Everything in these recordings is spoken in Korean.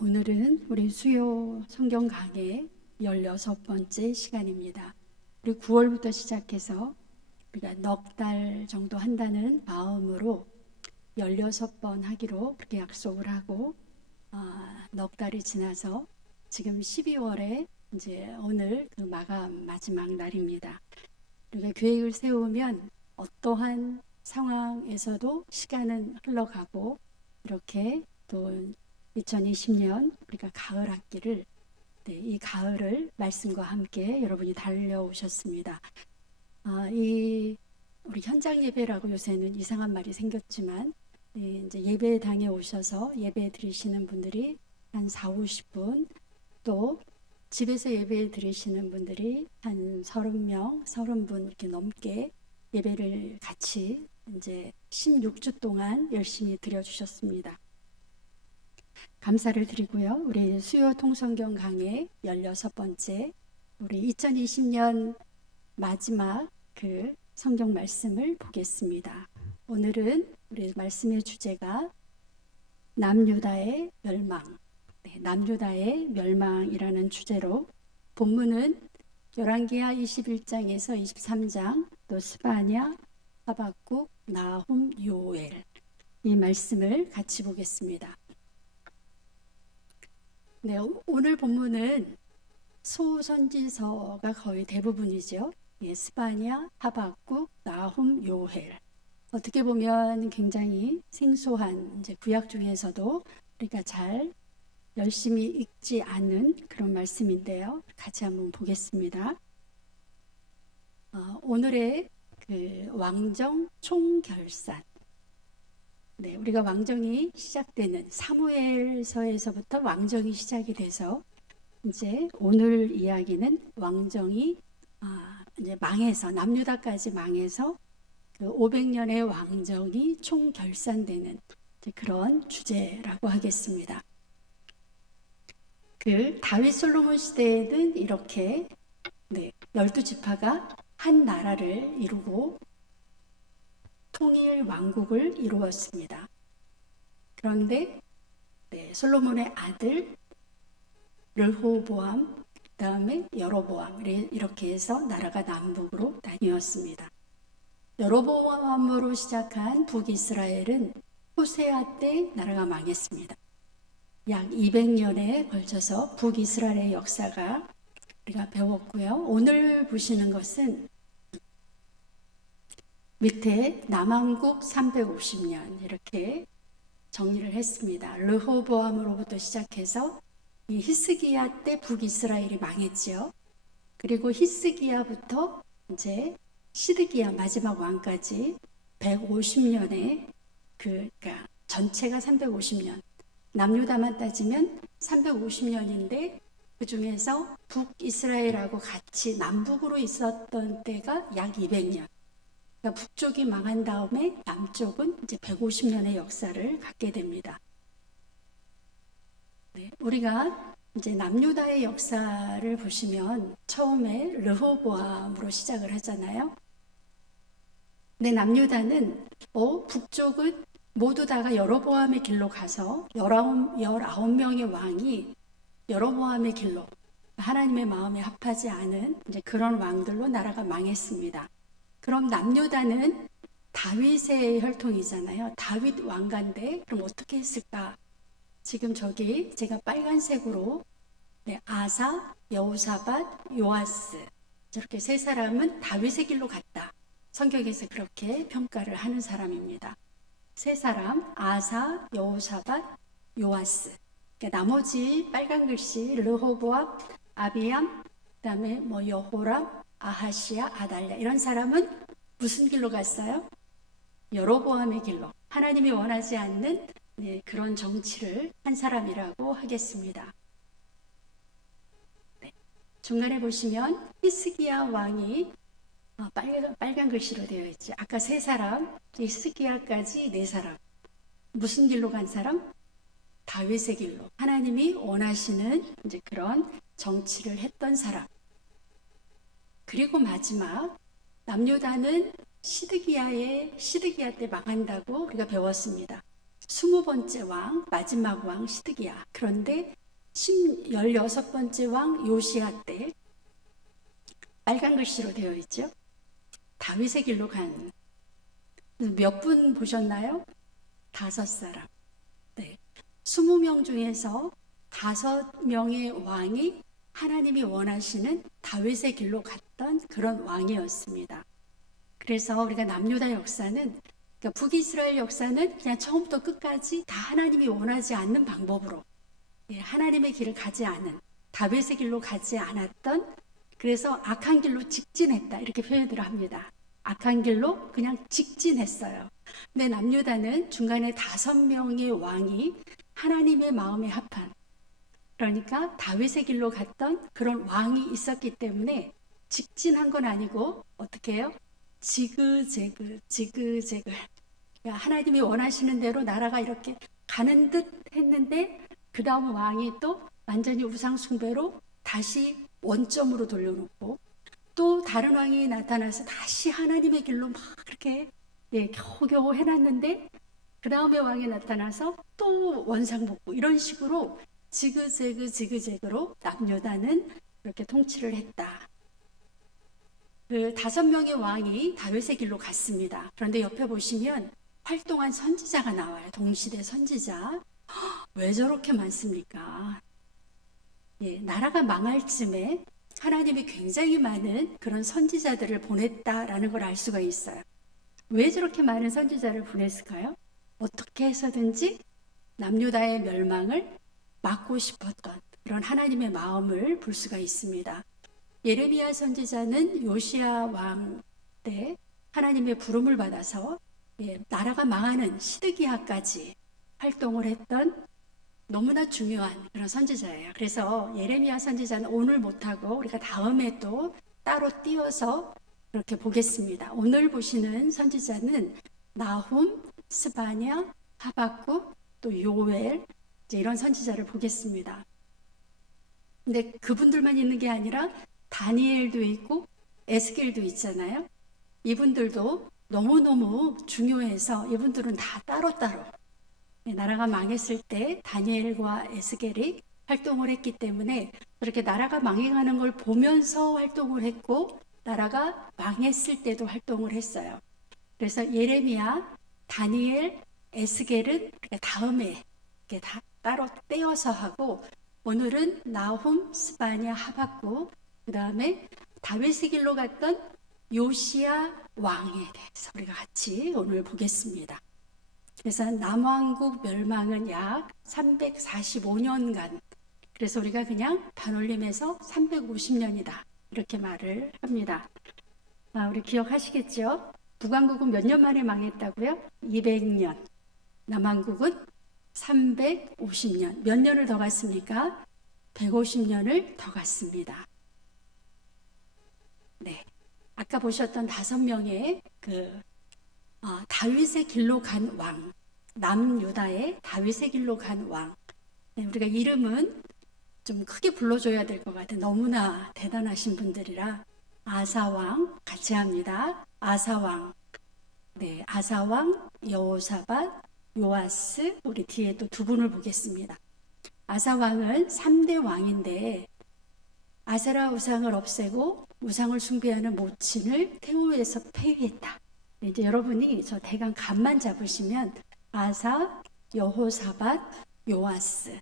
오늘은 우리 수요 성경 강의 16번째 시간입니다. 우리 9월부터 시작해서 우리가 넉 달 정도 한다는 마음으로 16번 하기로 그렇게 약속을 하고 넉 달이 지나서 지금 12월에 이제 오늘 그 마감 마지막 날입니다. 우리가 계획을 세우면 어떠한 상황에서도 시간은 흘러가고 이렇게 또 2020년 우리가 가을 학기를 이 가을을 말씀과 함께 여러분이 달려오셨습니다. 이 우리 현장 예배라고 요새는 이상한 말이 생겼지만 이제 예배당에 오셔서 예배 드리시는 분들이 한 4, 50분, 또 집에서 예배 드리시는 분들이 한 30명, 30분 이렇게 넘게 예배를 같이 이제 16주 동안 열심히 드려주셨습니다. 감사를 드리고요. 우리 수요 통성경 강의 16번째 우리 2020년 마지막 그 성경 말씀을 보겠습니다. 오늘은 우리 말씀의 주제가 남유다의 멸망, 남유다의 멸망이라는 주제로 본문은 열왕기하 21장에서 23장, 또 스바냐, 하박국, 나훔, 요엘 이 말씀을 같이 보겠습니다. 네, 오늘 본문은 소선지서가 거의 대부분이죠. 스바냐, 하박국, 나훔, 요엘. 어떻게 보면 굉장히 생소한 이제 구약 중에서도 우리가 잘 열심히 읽지 않은 그런 말씀인데요. 같이 한번 보겠습니다. 오늘의 그 왕정 총결산. 네, 우리가 왕정이 시작되는 사무엘서에서부터 왕정이 시작이 돼서 이제 오늘 이야기는 왕정이 이제 망해서 남유다까지 망해서 그 500년의 왕정이 총결산되는 그런 주제라고 하겠습니다. 그 다윗 솔로몬 시대에는 이렇게 12지파가 한 나라를 이루고 통일 왕국을 이루었습니다. 그런데 솔로몬의 아들 르호보암, 그 다음에 여로보암 이렇게 해서 나라가 남북으로 나뉘었습니다. 여로보암으로 시작한 북이스라엘은 호세아 때 나라가 망했습니다. 약 200년에 걸쳐서 북이스라엘의 역사가 우리가 배웠고요. 오늘 보시는 것은 밑에 남왕국 350년 이렇게 정리를 했습니다. 르호보암으로부터 시작해서 이 히스기야 때 북이스라엘이 망했지요. 그리고 히스기야부터 이제 시드기야 마지막 왕까지 150년에 그러니까 전체가 350년. 남유다만 따지면 350년인데 그 중에서 북이스라엘하고 같이 남북으로 있었던 때가 약 200년. 그러니까 북쪽이 망한 다음에 남쪽은 이제 150년의 역사를 갖게 됩니다. 우리가 이제 남유다의 역사를 보시면 처음에 르호보암으로 시작을 하잖아요. 근데 남유다는 북쪽은 모두 다가 여로보암의 길로 가서 19명의 왕이 여로보암의 길로 하나님의 마음에 합하지 않은 이제 그런 왕들로 나라가 망했습니다. 그럼 남유다는 다윗의 혈통이잖아요. 다윗 왕가인데 그럼 어떻게 했을까? 지금 저기 제가 빨간색으로 아사, 여호사밧, 요아스 저렇게 세 사람은 다윗의 길로 갔다. 성경에서 그렇게 평가를 하는 사람입니다. 세 사람 아사, 여호사밧, 요아스. 그러니까 나머지 빨간 글씨 르호보암, 아비암, 그다음에 여호람, 아하시야, 아달랴 이런 사람은 무슨 길로 갔어요? 여로보암의 길로 하나님이 원하지 않는 그런 정치를 한 사람이라고 하겠습니다. 중간에 보시면 히스기야 왕이 빨간 글씨로 되어 있죠. 아까 세 사람, 히스기야까지 네 사람. 무슨 길로 간 사람? 다윗의 길로. 하나님이 원하시는 이제 그런 정치를 했던 사람. 그리고 마지막 남유다는 시드기야 때 망한다고 우리가 배웠습니다. 20번째 왕, 마지막 왕 시드기야. 그런데 16번째 왕 요시야 때 빨간 글씨로 되어 있죠. 다윗의 길로 간 몇 분 보셨나요? 5사람. 네. 20명 중에서 5명의 왕이 하나님이 원하시는 다윗의 길로 갔던 그런 왕이었습니다. 그래서 우리가 남유다 역사는, 그러니까 북이스라엘 역사는 그냥 처음부터 끝까지 다 하나님이 원하지 않는 방법으로, 하나님의 길을 가지 않은, 다윗의 길로 가지 않았던, 그래서 악한 길로 직진했다 이렇게 표현을 합니다. 악한 길로 그냥 직진했어요. 근데 남유다는 중간에 5명의 왕이 하나님의 마음에 합한, 그러니까 다윗의 길로 갔던 그런 왕이 있었기 때문에 직진한 건 아니고 어떻게 해요? 지그재그. 그러니까 하나님이 원하시는 대로 나라가 이렇게 가는 듯 했는데 그 다음 왕이 또 완전히 우상숭배로 다시 원점으로 돌려놓고, 또 다른 왕이 나타나서 다시 하나님의 길로 막 그렇게 겨우겨우 해놨는데 그 다음에 왕이 나타나서 또 원상복구, 이런 식으로 지그재그로 남유다는 그렇게 통치를 했다. 그 5명의 왕이 다윗의 길로 갔습니다. 그런데 옆에 보시면 활동한 선지자가 나와요. 동시대 선지자. 왜 저렇게 많습니까? 나라가 망할 쯤에 하나님이 굉장히 많은 그런 선지자들을 보냈다라는 걸 알 수가 있어요. 왜 저렇게 많은 선지자를 보냈을까요? 어떻게 해서든지 남유다의 멸망을 막고 싶었던 그런 하나님의 마음을 볼 수가 있습니다. 예레미야 선지자는 요시야 왕 때 하나님의 부름을 받아서 나라가 망하는 시드기야까지 활동을 했던 너무나 중요한 그런 선지자예요. 그래서 예레미야 선지자는 오늘 못하고 우리가 다음에 또 따로 띄워서 그렇게 보겠습니다. 오늘 보시는 선지자는 나훔, 스바냐, 하박국, 또 요엘, 이런 선지자를 보겠습니다. 근데 그분들만 있는 게 아니라 다니엘도 있고 에스겔도 있잖아요. 이분들도 너무너무 중요해서 이분들은 다 따로따로, 나라가 망했을 때 다니엘과 에스겔이 활동을 했기 때문에 그렇게 나라가 망해가는 걸 보면서 활동을 했고, 나라가 망했을 때도 활동을 했어요. 그래서 예레미야, 다니엘, 에스겔은 다음에 이렇게 다 따로 떼어서 하고, 오늘은 나훔, 스바냐, 하박국, 그 다음에 다윗의 길로 갔던 요시야 왕에 대해서 우리가 같이 오늘 보겠습니다. 그래서 남왕국 멸망은 약 345년간, 그래서 우리가 그냥 반올림해서 350년이다 이렇게 말을 합니다. 우리 기억하시겠죠? 북왕국은 몇 년 만에 망했다고요? 200년. 남왕국은 350년. 몇 년을 더 갔습니까? 150년을 더 갔습니다. 네. 아까 보셨던 5명의 다윗의 길로 간 왕, 남유다의 다윗의 길로 간 왕. 우리가 이름은 좀 크게 불러줘야 될 것 같아요. 너무나 대단하신 분들이라. 아사왕 같이 합니다. 아사왕, 아사왕, 여호사밧, 요아스, 우리 뒤에 또 2분을 보겠습니다. 아사왕은 3대 왕인데 아세라 우상을 없애고 우상을 숭배하는 모친을 태우에서 폐위했다. 이제 여러분이 저 대강 감만 잡으시면 아사, 여호사밧, 요아스.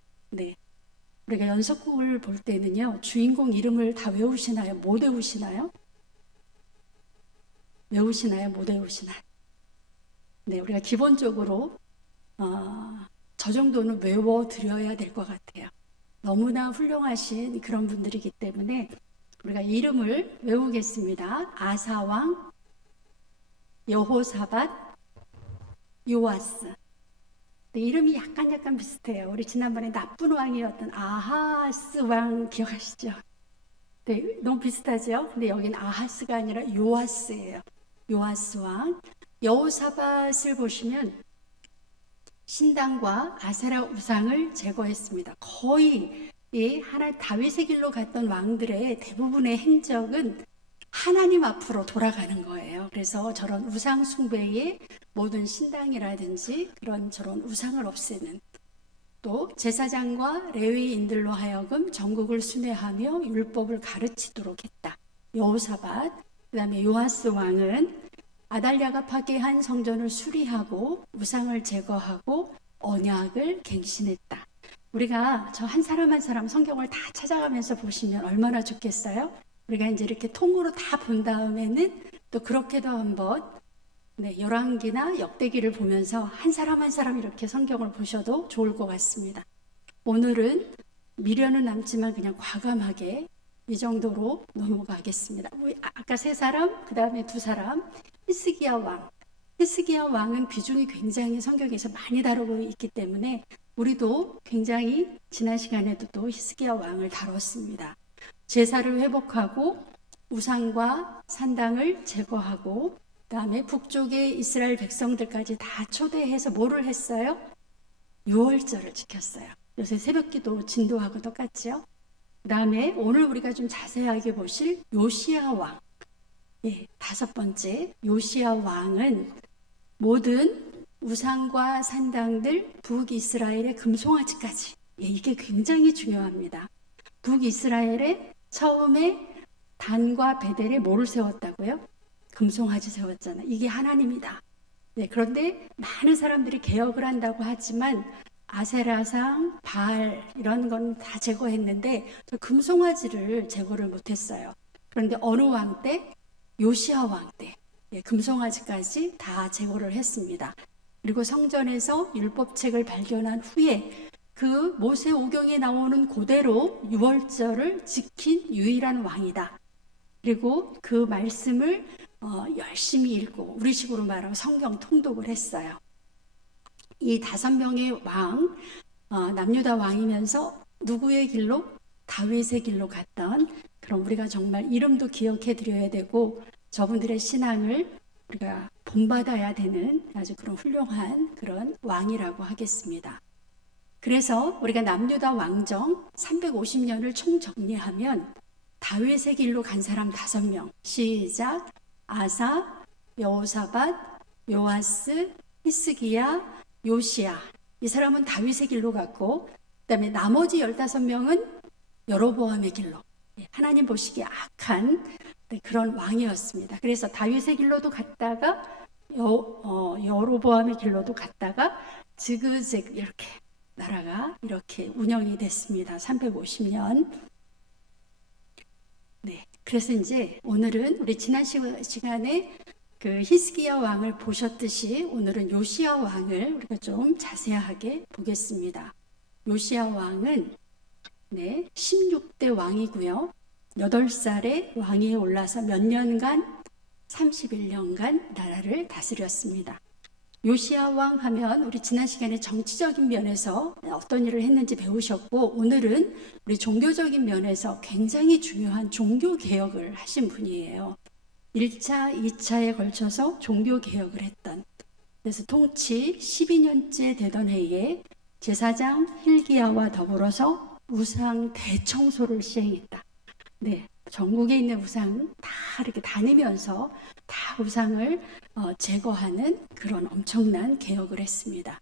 우리가 연속극을 볼 때는요, 주인공 이름을 다 외우시나요? 못 외우시나요? 외우시나요? 못 외우시나요? 우리가 기본적으로 저 정도는 외워드려야 될 것 같아요. 너무나 훌륭하신 그런 분들이기 때문에 우리가 이름을 외우겠습니다. 아사왕, 여호사밧, 요아스. 이름이 약간 비슷해요. 우리 지난번에 나쁜 왕이었던 아하스 왕 기억하시죠? 너무 비슷하죠? 근데 여기는 아하스가 아니라 요아스예요. 요아스 왕. 여호사밧을 보시면 신당과 아세라 우상을 제거했습니다. 거의 다윗의 길로 갔던 왕들의 대부분의 행적은 하나님 앞으로 돌아가는 거예요. 그래서 저런 우상 숭배의 모든 신당이라든지 그런 저런 우상을 없애는, 또 제사장과 레위인들로 하여금 전국을 순회하며 율법을 가르치도록 했다. 여호사밧, 그 다음에 요아스 왕은 아달랴가 파괴한 성전을 수리하고 우상을 제거하고 언약을 갱신했다. 우리가 저 한 사람 한 사람 성경을 다 찾아가면서 보시면 얼마나 좋겠어요? 우리가 이제 이렇게 통으로 다 본 다음에는 또 그렇게도 한번 열왕기나 역대기를 보면서 한 사람 한 사람 이렇게 성경을 보셔도 좋을 것 같습니다. 오늘은 미련은 남지만 그냥 과감하게 이 정도로 넘어가겠습니다. 아까 세 사람, 그 다음에 두 사람, 히스기야 왕. 히스기야 왕은 비중이 굉장히 성경에서 많이 다루고 있기 때문에 우리도 굉장히 지난 시간에도 또 히스기야 왕을 다뤘습니다. 제사를 회복하고 우상과 산당을 제거하고 그다음에 북쪽의 이스라엘 백성들까지 다 초대해서 뭐를 했어요? 유월절을 지켰어요. 요새 새벽기도 진도하고 똑같죠? 그다음에 오늘 우리가 좀 자세하게 보실 요시야 왕. 다섯 번째 요시야 왕은 모든 우상과 산당들 북이스라엘의 금송아지까지, 이게 굉장히 중요합니다. 북이스라엘에 처음에 단과 베델에 뭐를 세웠다고요? 금송아지 세웠잖아. 이게 하나님이다. 그런데 많은 사람들이 개혁을 한다고 하지만 아세라상, 바알 이런 건 다 제거했는데 저 금송아지를 제거를 못했어요. 그런데 어느 왕 때? 요시야 왕 때 금송아지까지 다 제거를 했습니다. 그리고 성전에서 율법책을 발견한 후에 그 모세오경에 나오는 그대로 유월절을 지킨 유일한 왕이다. 그리고 그 말씀을 열심히 읽고 우리식으로 말하면 성경 통독을 했어요. 이 5명의 왕, 남유다 왕이면서 누구의 길로? 다윗의 길로 갔던, 그럼 우리가 정말 이름도 기억해 드려야 되고 저분들의 신앙을 우리가 본받아야 되는 아주 그런 훌륭한 그런 왕이라고 하겠습니다. 그래서 우리가 남유다 왕정 350년을 총정리하면 다윗의 길로 간 사람 5명. 시작. 아사, 여호사밧, 요아스, 히스기야, 요시야. 이 사람은 다윗의 길로 갔고, 그다음에 나머지 15명은 여로보암의 길로, 하나님 보시기에 악한 그런 왕이었습니다. 그래서 다윗의 길로도 갔다가 여로보암의 길로도 갔다가 지그재그 이렇게 나라가 이렇게 운영이 됐습니다. 350년. 그래서 이제 오늘은 우리 지난 시간에 그 히스기야 왕을 보셨듯이 오늘은 요시야 왕을 우리가 좀 자세하게 보겠습니다. 요시야 왕은 16대 왕이고요. 8살에 왕위에 올라서 몇 년간? 31년간 나라를 다스렸습니다. 요시야 왕 하면 우리 지난 시간에 정치적인 면에서 어떤 일을 했는지 배우셨고, 오늘은 우리 종교적인 면에서 굉장히 중요한 종교 개혁을 하신 분이에요. 1차, 2차에 걸쳐서 종교 개혁을 했던, 그래서 통치 12년째 되던 해에 제사장 힐기야와 더불어서 우상 대청소를 시행했다. 전국에 있는 우상 다 이렇게 다니면서 다 우상을 제거하는 그런 엄청난 개혁을 했습니다.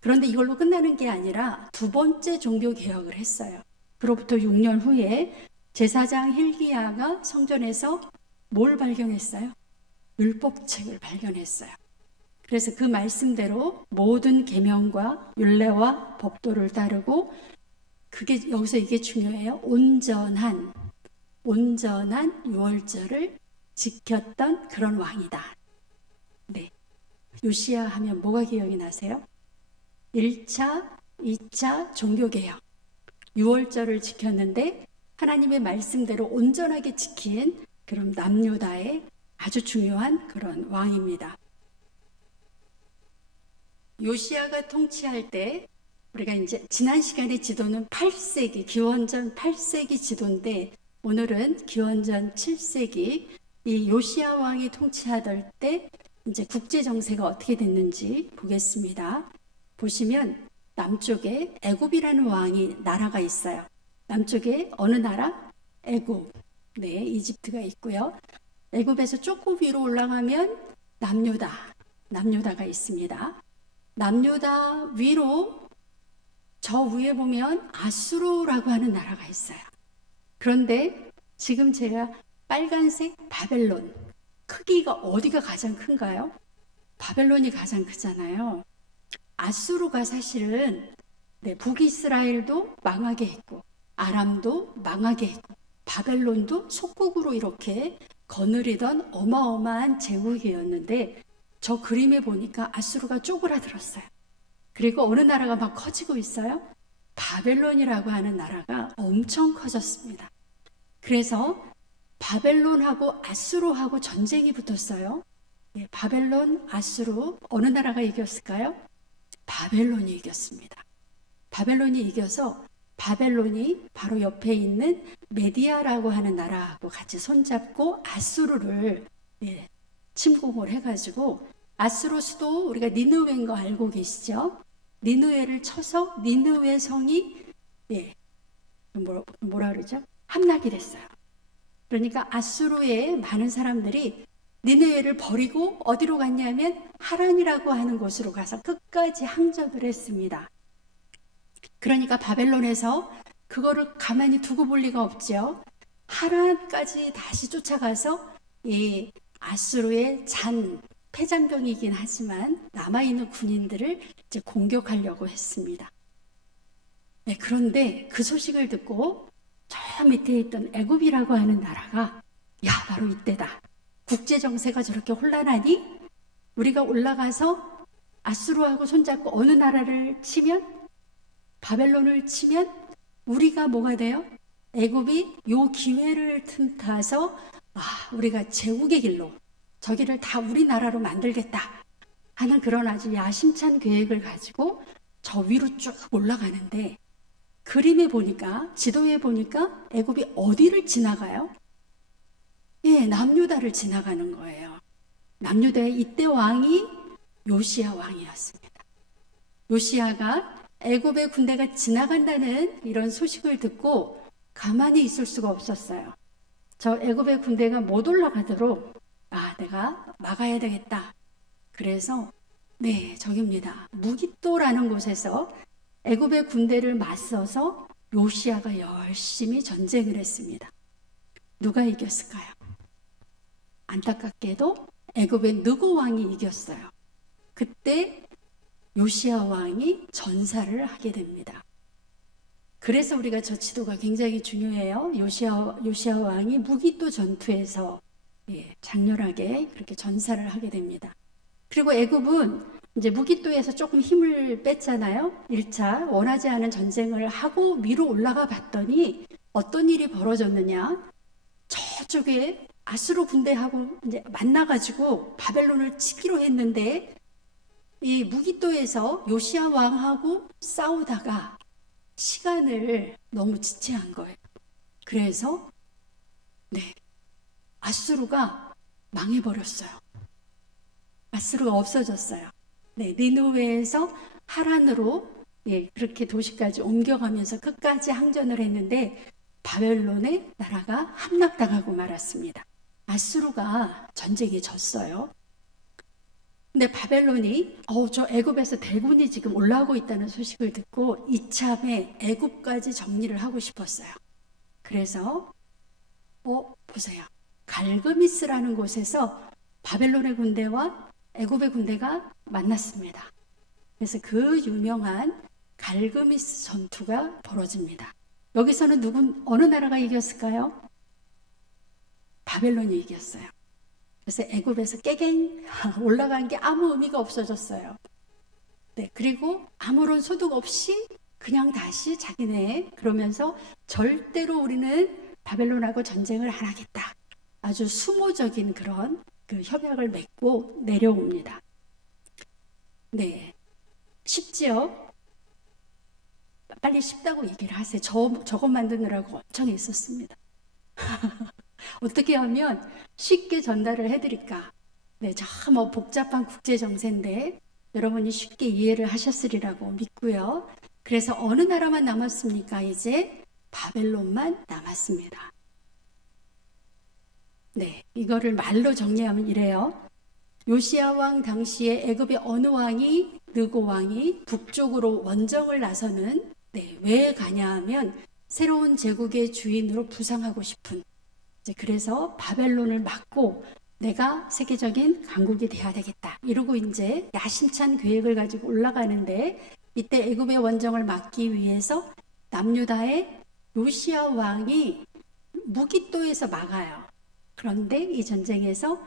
그런데 이걸로 끝나는 게 아니라 두 번째 종교 개혁을 했어요. 그로부터 6년 후에 제사장 힐기야가 성전에서 뭘 발견했어요? 율법책을 발견했어요. 그래서 그 말씀대로 모든 계명과 율례와 법도를 따르고, 그게 여기서 이게 중요해요. 온전한 유월절을 지켰던 그런 왕이다. 요시야 하면 뭐가 기억이 나세요? 1차, 2차 종교개혁. 유월절을 지켰는데 하나님의 말씀대로 온전하게 지킨 그런 남유다의 아주 중요한 그런 왕입니다. 요시야가 통치할 때 우리가 이제 지난 시간의 지도는 8세기, 기원전 8세기 지도인데 오늘은 기원전 7세기 이 요시야 왕이 통치하던 때 이제 국제 정세가 어떻게 됐는지 보겠습니다. 보시면 남쪽에 애굽이라는 나라가 있어요. 남쪽에 어느 나라? 애굽. 네, 이집트가 있고요. 애굽에서 조금 위로 올라가면 남유다가 있습니다. 남유다 위로 저 위에 보면 아수르라고 하는 나라가 있어요. 그런데 지금 제가 빨간색 바벨론, 크기가 어디가 가장 큰가요? 바벨론이 가장 크잖아요. 아수르가 사실은 북이스라엘도 망하게 했고 아람도 망하게 했고 바벨론도 속국으로 이렇게 거느리던 어마어마한 제국이었는데 저 그림에 보니까 아수르가 쪼그라들었어요. 그리고 어느 나라가 막 커지고 있어요? 바벨론이라고 하는 나라가 엄청 커졌습니다. 그래서 바벨론하고 아수르하고 전쟁이 붙었어요. 바벨론, 아수르 어느 나라가 이겼을까요? 바벨론이 이겼습니다. 바벨론이 이겨서 바벨론이 바로 옆에 있는 메디아라고 하는 나라하고 같이 손잡고 아수르를 침공을 해가지고 아수르 수도 우리가 니느웨인 거 알고 계시죠? 니느웨를 쳐서 니느웨 성이 뭐라 그러죠? 함락이 됐어요. 그러니까 아수르의 많은 사람들이 니느웨를 버리고 어디로 갔냐면 하란이라고 하는 곳으로 가서 끝까지 항전을 했습니다. 그러니까 바벨론에서 그거를 가만히 두고 볼 리가 없죠. 하란까지 다시 쫓아가서 이 아수르의 패잔병이긴 하지만 남아있는 군인들을 이제 공격하려고 했습니다. 네, 그런데 그 소식을 듣고 저 밑에 있던 애굽이라고 하는 나라가 바로 이때다. 국제 정세가 저렇게 혼란하니 우리가 올라가서 아수르하고 손잡고 어느 나라를 치면 바벨론을 치면 우리가 뭐가 돼요? 애굽이 요 기회를 틈타서 우리가 제국의 길로 저기를 다 우리나라로 만들겠다 하는 그런 아주 야심찬 계획을 가지고 저 위로 쭉 올라가는데 그림에 보니까 지도에 보니까 애굽이 어디를 지나가요? 남유다를 지나가는 거예요. 남유다의 이때 왕이 요시야 왕이었습니다. 요시야가 애굽의 군대가 지나간다는 이런 소식을 듣고 가만히 있을 수가 없었어요. 저 애굽의 군대가 못 올라가도록 내가 막아야 되겠다. 그래서 저기입니다. 무깃도라는 곳에서 애굽의 군대를 맞서서 요시야가 열심히 전쟁을 했습니다. 누가 이겼을까요? 안타깝게도 애굽의 느고 왕이 이겼어요. 그때 요시야 왕이 전사를 하게 됩니다. 그래서 우리가 저 지도가 굉장히 중요해요. 요시야 왕이 무깃도 전투에서 장렬하게 그렇게 전사를 하게 됩니다. 그리고 애굽은 이제 무깃도에서 조금 힘을 뺐잖아요. 1차 원하지 않은 전쟁을 하고 위로 올라가 봤더니 어떤 일이 벌어졌느냐? 저쪽에 아수르 군대하고 이제 만나가지고 바벨론을 치기로 했는데 이 무깃도에서 요시야 왕하고 싸우다가 시간을 너무 지체한 거예요. 그래서 아수르가 망해버렸어요. 아수르가 없어졌어요. 니느웨에서 하란으로 그렇게 도시까지 옮겨가면서 끝까지 항전을 했는데 바벨론의 나라가 함락당하고 말았습니다. 아수르가 전쟁에 졌어요. 근데 바벨론이 저 애굽에서 대군이 지금 올라오고 있다는 소식을 듣고 이참에 애굽까지 정리를 하고 싶었어요. 그래서 보세요. 갈그미스라는 곳에서 바벨론의 군대와 애굽의 군대가 만났습니다. 그래서 그 유명한 갈그미스 전투가 벌어집니다. 여기서는 어느 나라가 이겼을까요? 바벨론이 이겼어요. 그래서 애굽에서 깨갱 올라간 게 아무 의미가 없어졌어요. 그리고 아무런 소득 없이 그냥 다시 자기네 그러면서 절대로 우리는 바벨론하고 전쟁을 안 하겠다. 아주 수모적인 그런 그 협약을 맺고 내려옵니다. 쉽지요? 빨리 쉽다고 얘기를 하세요. 저것 만드느라고 엄청 애썼습니다. 어떻게 하면 쉽게 전달을 해드릴까? 참 복잡한 국제 정세인데 여러분이 쉽게 이해를 하셨으리라고 믿고요. 그래서 어느 나라만 남았습니까? 이제 바벨론만 남았습니다. 네, 이거를 말로 정리하면 이래요. 요시야 왕 당시에 애굽의 어느 왕이 느고 왕이 북쪽으로 원정을 나서는 왜 가냐 하면 새로운 제국의 주인으로 부상하고 싶은 이제 그래서 바벨론을 막고 내가 세계적인 강국이 돼야 되겠다 이러고 이제 야심찬 계획을 가지고 올라가는데 이때 애굽의 원정을 막기 위해서 남유다의 요시야 왕이 무기또에서 막아요. 그런데 이 전쟁에서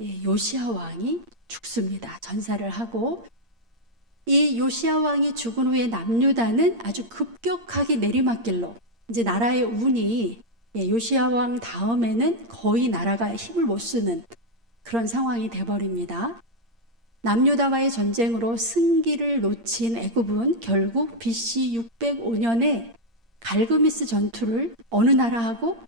요시야 왕이 죽습니다. 전사를 하고 이 요시야 왕이 죽은 후에 남유다는 아주 급격하게 내리막길로 이제 나라의 운이 요시야 왕 다음에는 거의 나라가 힘을 못 쓰는 그런 상황이 돼버립니다. 남유다와의 전쟁으로 승기를 놓친 애굽은 결국 BC 605년에 갈그미스 전투를 어느 나라하고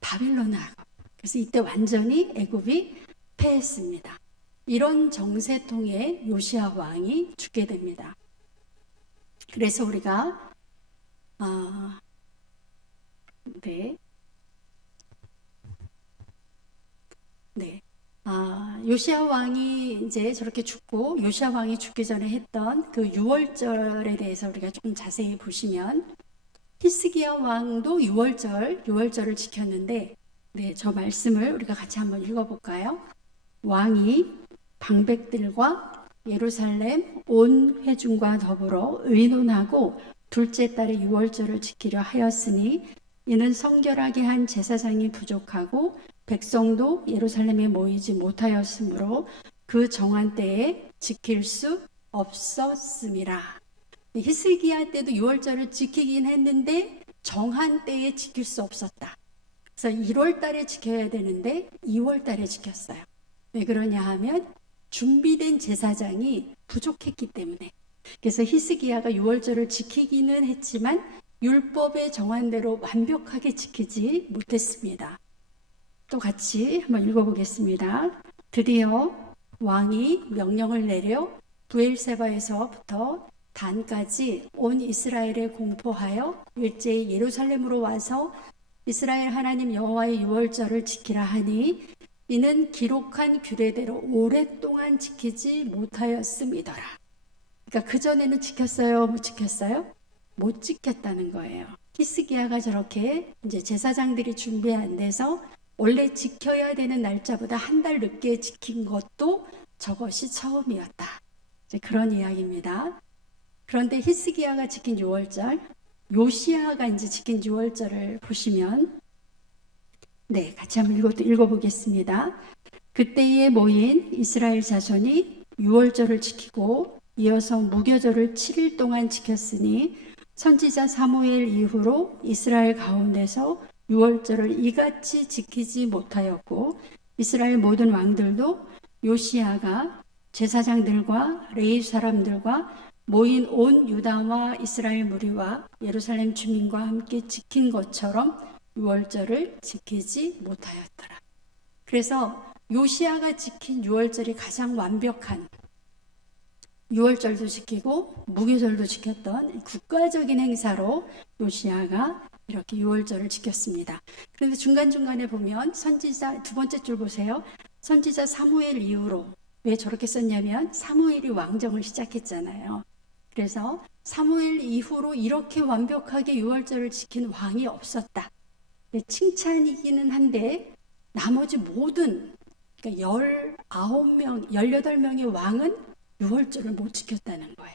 바빌론하고 그래서 이때 완전히 애굽이 패했습니다. 이런 정세통에 요시야 왕이 죽게 됩니다. 그래서 우리가 요시야 왕이 이제 저렇게 죽고 요시야 왕이 죽기 전에 했던 그 유월절에 대해서 우리가 조금 자세히 보시면 히스기야 왕도 유월절을 지켰는데 저 말씀을 우리가 같이 한번 읽어볼까요? 왕이 방백들과 예루살렘 온 회중과 더불어 의논하고 둘째 달에 유월절을 지키려 하였으니 이는 성결하게 한 제사장이 부족하고 백성도 예루살렘에 모이지 못하였으므로 그 정한 때에 지킬 수 없었음이라. 히스기야 때도 유월절을 지키긴 했는데 정한 때에 지킬 수 없었다. 그래서 1월 달에 지켜야 되는데 2월 달에 지켰어요. 왜 그러냐 하면 준비된 제사장이 부족했기 때문에. 그래서 히스기야가 유월절을 지키기는 했지만 율법에 정한 대로 완벽하게 지키지 못했습니다. 또 같이 한번 읽어보겠습니다. 드디어 왕이 명령을 내려 부엘세바에서부터 단까지 온 이스라엘에 공포하여 일제히 예루살렘으로 와서 이스라엘 하나님 여호와의 유월절을 지키라 하니 이는 기록한 규례대로 오랫동안 지키지 못하였음이더라. 그러니까 그전에는 지켰어요? 못 지켰어요? 못 지켰다는 거예요. 히스기야가 저렇게 이제 제사장들이 준비 안 돼서 원래 지켜야 되는 날짜보다 한 달 늦게 지킨 것도 저것이 처음이었다. 이제 그런 이야기입니다. 그런데 히스기야가 지킨 유월절, 요시야가 이제 지킨 유월절을 보시면 같이 한번 읽어보겠습니다. 그때에 모인 이스라엘 자손이 유월절을 지키고 이어서 무교절을 7일 동안 지켰으니 선지자 사무엘 이후로 이스라엘 가운데서 유월절을 이같이 지키지 못하였고 이스라엘 모든 왕들도 요시야가 제사장들과 레위 사람들과 모인 온 유다와 이스라엘 무리와 예루살렘 주민과 함께 지킨 것처럼 유월절을 지키지 못하였더라. 그래서 요시야가 지킨 유월절이 가장 완벽한 유월절도 지키고 무교절도 지켰던 국가적인 행사로 요시야가 이렇게 유월절을 지켰습니다. 그런데 중간중간에 보면 선지자 두 번째 줄 보세요. 선지자 사무엘 이후로 왜 저렇게 썼냐면 사무엘이 왕정을 시작했잖아요. 그래서 사무엘 이후로 이렇게 완벽하게 유월절을 지킨 왕이 없었다. 칭찬이기는 한데 나머지 모든 그러니까 19명, 18명의 왕은 유월절을 못 지켰다는 거예요.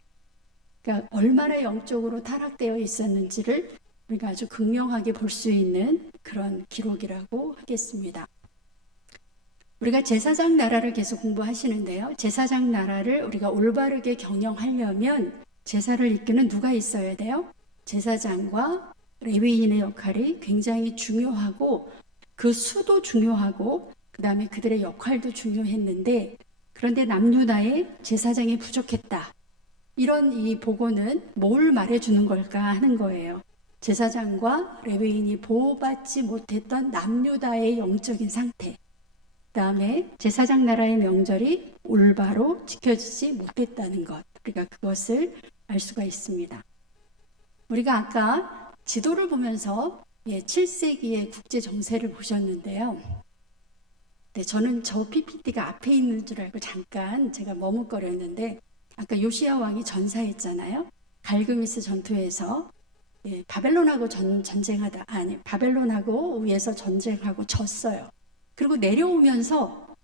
그러니까 얼마나 영적으로 타락되어 있었는지를 우리가 아주 극명하게 볼 수 있는 그런 기록이라고 하겠습니다. 우리가 제사장 나라를 계속 공부하시는데요. 제사장 나라를 우리가 올바르게 경영하려면 제사를 이끄는 누가 있어야 돼요? 제사장과 레위인의 역할이 굉장히 중요하고 그 수도 중요하고 그 다음에 그들의 역할도 중요했는데 그런데 남유다의 제사장이 부족했다. 이런 이 보고는 뭘 말해주는 걸까 하는 거예요. 제사장과 레위인이 보호받지 못했던 남유다의 영적인 상태. 그 다음에 제사장 나라의 명절이 올바로 지켜지지 못했다는 것. 우리가 그것을 알 수가 있습니다. 우리가 아까 지도를 보면서 7세기의 국제 정세를 보셨는데요. 네, 저는 저 PPT가 앞에 있는 줄 알고 잠깐 제가 머뭇거렸는데, 아까 요시야 왕이 전사했잖아요. 갈그미스 전투에서 바벨론하고 전쟁하다, 아니, 바벨론하고 위에서 전쟁하고 졌어요. 그리고 내려오면서,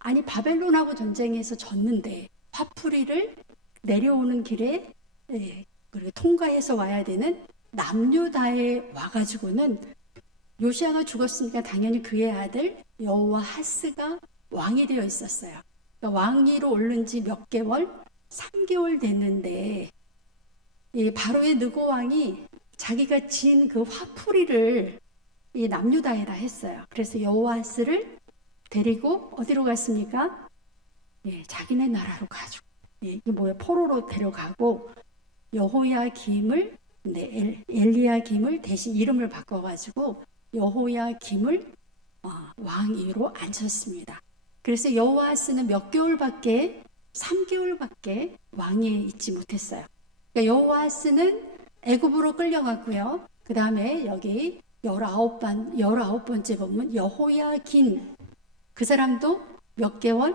아니, 바벨론하고 전쟁에서 졌는데 화풀이를 내려오는 길에 그리고 통과해서 와야 되는 남유다에 와가지고는, 요시야가 죽었으니까 당연히 그의 아들 여호와하스가 왕이 되어 있었어요. 그러니까 왕위로 오른 지 몇 개월? 3개월 됐는데, 이 바로의 느고 왕이 자기가 진 그 화풀이를 이 남유다에다 했어요. 그래서 여호와스를 데리고 어디로 갔습니까? 자기네 나라로 가지고, 이게 뭐야, 포로로 데려가고, 여호야김을, 엘리야김을 대신 이름을 바꿔가지고 여호야김을 왕위로 앉혔습니다. 그래서 여호와스는 몇 개월밖에, 3개월밖에 왕위에 있지 못했어요. 그러니까 여호와스는 애굽으로 끌려갔고요. 그 다음에 여기 19번째 보면 여호야긴, 그 사람도 몇 개월?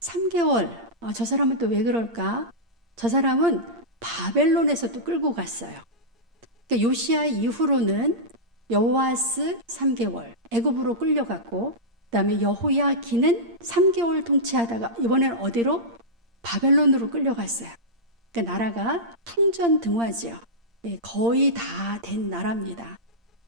3개월. 저 사람은 또 왜 그럴까? 저 사람은 바벨론에서 또 끌고 갔어요. 그러니까 요시야 이후로는 여호와스 3개월, 애굽으로 끌려갔고, 그 다음에 여호야긴은 3개월 통치하다가 이번엔 어디로? 바벨론으로 끌려갔어요. 그러니까 나라가 풍전등화지요. 거의 다 된 나라입니다.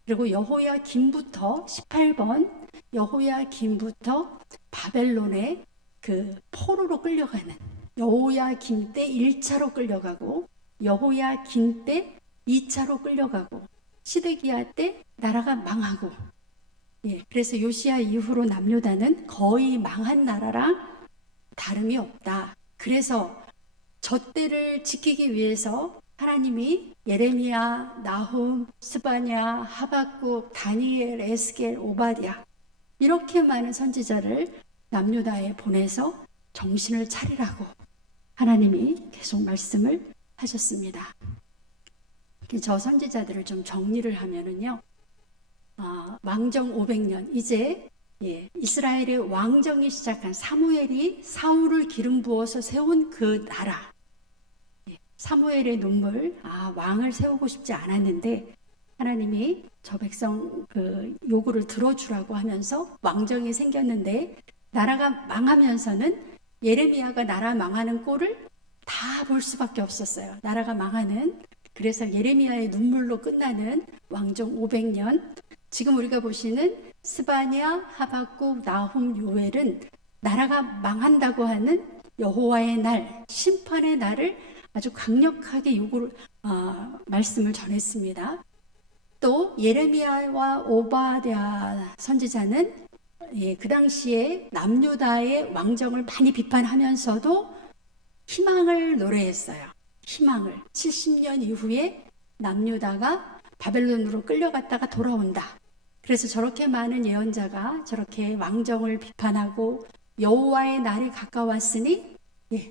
그리고 여호야김부터 18번 여호야김부터 바벨론의 그 포로로 끌려가는, 여호야김 때 1차로 끌려가고, 여호야긴 때 2차로 끌려가고, 시드기야 때 나라가 망하고, 그래서 요시야 이후로 남유다는 거의 망한 나라랑 다름이 없다. 그래서 저 때를 지키기 위해서 하나님이 예레미야, 나훔, 스바냐, 하박국, 다니엘, 에스겔, 오바댜, 이렇게 많은 선지자를 남유다에 보내서 정신을 차리라고 하나님이 계속 말씀을 하셨습니다. 저 선지자들을 좀 정리를 하면은요, 왕정 500년, 이제 이스라엘의 왕정이 시작한, 사무엘이 사울을 기름 부어서 세운 그 나라, 사무엘의 눈물, 왕을 세우고 싶지 않았는데 하나님이 저 백성 그 요구를 들어주라고 하면서 왕정이 생겼는데, 나라가 망하면서는 예레미야가 나라 망하는 꼴을 다 볼 수밖에 없었어요. 나라가 망하는. 그래서 예레미야의 눈물로 끝나는 왕정 500년, 지금 우리가 보시는 스바냐, 하박국, 나훔, 요엘은 나라가 망한다고 하는 여호와의 날, 심판의 날을 아주 강력하게 말씀을 전했습니다. 또 예레미야와 오바댜 선지자는 그 당시에 남유다의 왕정을 많이 비판하면서도 희망을 노래했어요. 희망을. 70년 이후에 남유다가 바벨론으로 끌려갔다가 돌아온다. 그래서 저렇게 많은 예언자가 저렇게 왕정을 비판하고 여호와의 날이 가까웠으니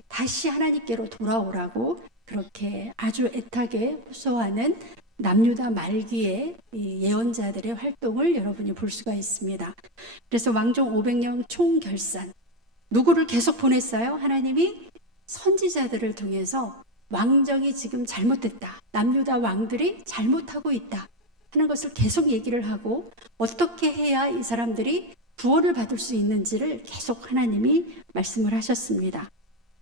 다시 하나님께로 돌아오라고 그렇게 아주 애타게 호소하는 남유다 말기의 예언자들의 활동을 여러분이 볼 수가 있습니다. 그래서 왕정 500년 총결산, 누구를 계속 보냈어요? 하나님이 선지자들을 통해서 왕정이 지금 잘못됐다, 남유다 왕들이 잘못하고 있다 하는 것을 계속 얘기를 하고, 어떻게 해야 이 사람들이 구원을 받을 수 있는지를 계속 하나님이 말씀을 하셨습니다.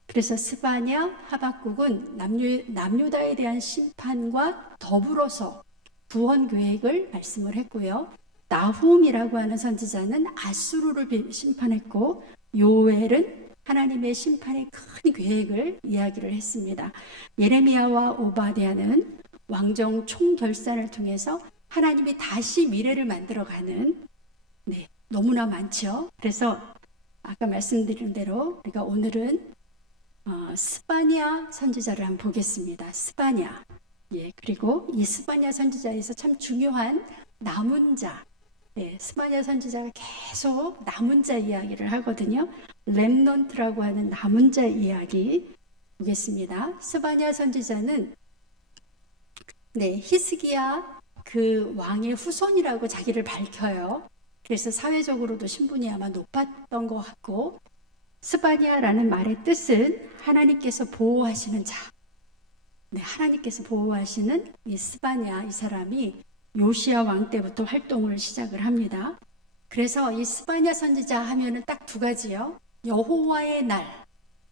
그래서 스바냐, 하박국은 남유다에 대한 심판과 더불어서 구원 계획을 말씀을 했고요. 나훔이라고 하는 선지자는 아수르를 심판했고, 요엘은 하나님의 심판의 큰 계획을 이야기를 했습니다. 예레미야와 오바댜는 왕정 총결산을 통해서 하나님이 다시 미래를 만들어가는, 너무나 많죠. 그래서 아까 말씀드린 대로 우리가 오늘은 스바냐 선지자를 한번 보겠습니다. 스바냐. 그리고 이 스바냐 선지자에서 참 중요한 남은 자. 스바냐 선지자가 계속 남은 자 이야기를 하거든요. 렘넌트라고 하는 남은 자 이야기 보겠습니다. 스바냐 선지자는 히스기야 그 왕의 후손이라고 자기를 밝혀요. 그래서 사회적으로도 신분이 아마 높았던 것 같고, 스바냐라는 말의 뜻은 하나님께서 보호하시는 자. 네, 하나님께서 보호하시는 이 스바냐, 이 사람이 요시야 왕 때부터 활동을 시작을 합니다. 그래서 이 스바냐 선지자 하면은 딱 두 가지요. 여호와의 날,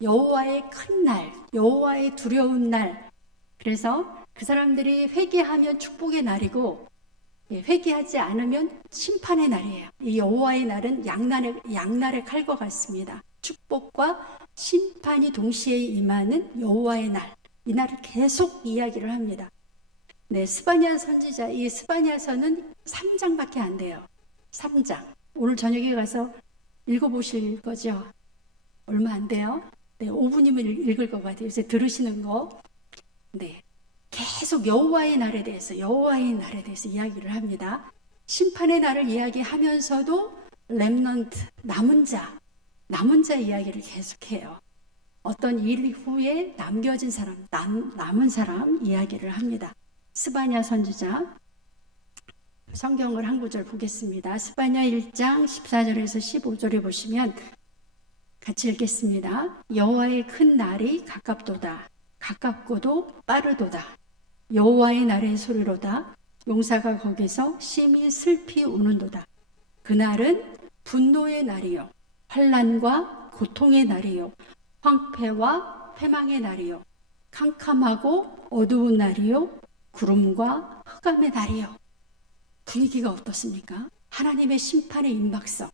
여호와의 큰 날, 여호와의 두려운 날. 그래서 그 사람들이 회개하면 축복의 날이고, 회개하지 않으면 심판의 날이에요. 이 여호와의 날은 양날의 칼과 같습니다. 축복과 심판이 동시에 임하는 여호와의 날. 이 날을 계속 이야기를 합니다. 네, 스바냐 선지자, 이 스바냐서는 3장밖에 안 돼요. 3장. 오늘 저녁에 가서 읽어보실 거죠? 얼마 안 돼요? 네, 5분이면 읽을 것 같아요. 이제 들으시는 거. 네. 계속 여호와의 날에 대해서 이야기를 합니다. 심판의 날을 이야기하면서도 렘넌트, 남은 자 이야기를 계속해요. 어떤 일 후에 남겨진 사람, 남은 사람 이야기를 합니다. 스바냐 선지자, 성경을 한 구절 보겠습니다. 스바냐 1장 14절에서 15절에 보시면 같이 읽겠습니다. 여호와의 큰 날이 가깝도다. 가깝고도 빠르도다. 여호와의 날의 소리로다. 용사가 거기서 심히 슬피 우는도다. 그날은 분노의 날이요, 환난과 고통의 날이요, 황폐와 패망의 날이요, 캄캄하고 어두운 날이요, 구름과 흑암의 날이요. 분위기가 어떻습니까? 하나님의 심판의 임박성.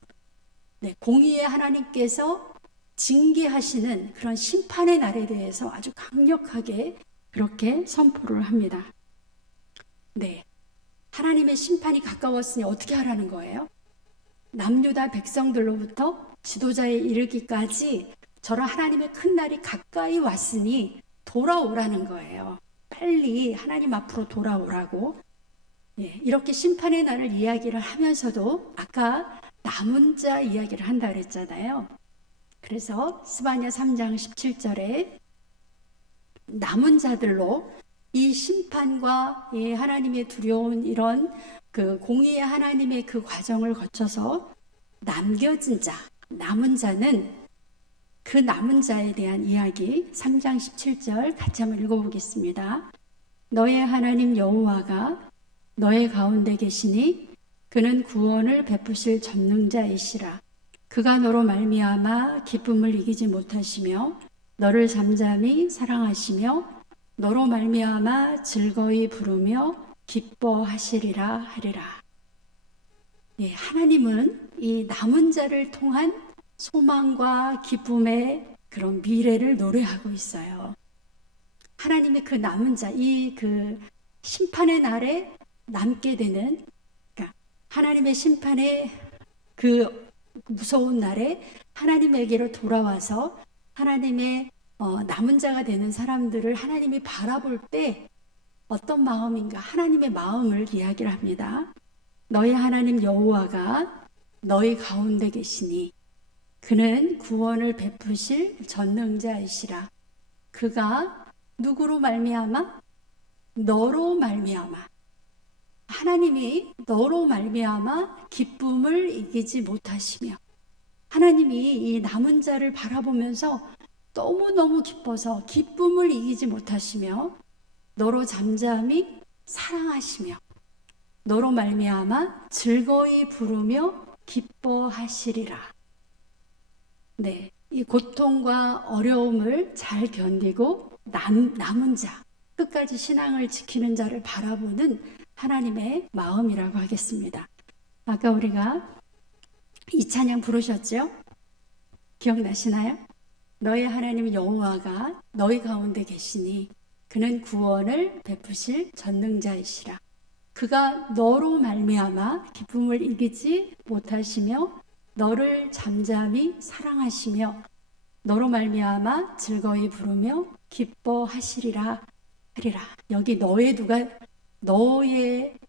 네, 공의의 하나님께서 징계하시는 그런 심판의 날에 대해서 아주 강력하게 그렇게 선포를 합니다. 네, 하나님의 심판이 가까웠으니 어떻게 하라는 거예요? 남유다 백성들로부터 지도자에 이르기까지 저런 하나님의 큰 날이 가까이 왔으니 돌아오라는 거예요. 빨리 하나님 앞으로 돌아오라고. 예, 이렇게 심판의 날을 이야기를 하면서도 아까 남은 자 이야기를 한다 그랬잖아요. 그래서 스바냐 3장 17절에 남은 자들로 이 심판과 이 하나님의 두려운 이런 그 공의의 하나님의 그 과정을 거쳐서 남겨진 자, 남은 자는 그 남은 자에 대한 이야기 3장 17절 같이 한번 읽어보겠습니다. 너의 하나님 여호와가 너의 가운데 계시니 그는 구원을 베푸실 전능자이시라. 그가 너로 말미암아 기쁨을 이기지 못하시며 너를 잠잠히 사랑하시며 너로 말미암아 즐거이 부르며 기뻐하시리라 하리라. 예, 하나님은 이 남은 자를 통한 소망과 기쁨의 그런 미래를 노래하고 있어요. 하나님의 그 남은 자, 이 그 심판의 날에 남게 되는, 그러니까 하나님의 심판의 그 무서운 날에 하나님에게로 돌아와서 하나님의 남은 자가 되는 사람들을 하나님이 바라볼 때 어떤 마음인가? 하나님의 마음을 이야기를 합니다. 너희 하나님 여호와가 너희 가운데 계시니 그는 구원을 베푸실 전능자이시라. 그가 누구로 말미암아? 너로 말미암아. 하나님이 너로 말미암아 기쁨을 이기지 못하시며, 하나님이 이 남은 자를 바라보면서 너무너무 기뻐서 기쁨을 이기지 못하시며 너로 잠잠히 사랑하시며 너로 말미암아 즐거이 부르며 기뻐하시리라. 네, 이 고통과 어려움을 잘 견디고 남은 자, 끝까지 신앙을 지키는 자를 바라보는 하나님의 마음이라고 하겠습니다. 아까 우리가 이 찬양 부르셨죠? 기억나시나요? 너의 하나님 여호와가 너희 가운데 계시니 그는 구원을 베푸실 전능자이시라. 그가 너로 말미암아 기쁨을 이기지 못하시며 너를 잠잠히 사랑하시며 너로 말미암아 즐거이 부르며 기뻐하시리라 하리라. 여기 너의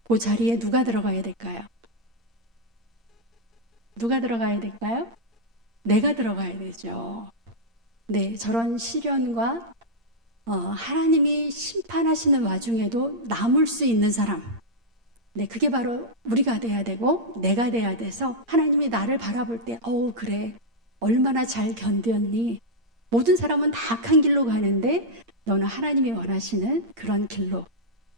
그 자리에 누가 들어가야 될까요? 누가 들어가야 될까요? 내가 들어가야 되죠. 네, 저런 시련과 하나님이 심판하시는 와중에도 남을 수 있는 사람, 네, 그게 바로 우리가 돼야 되고 내가 돼야 돼서 하나님이 나를 바라볼 때 그래. 얼마나 잘 견뎠니? 모든 사람은 다 악한 길로 가는데 너는 하나님이 원하시는 그런 길로.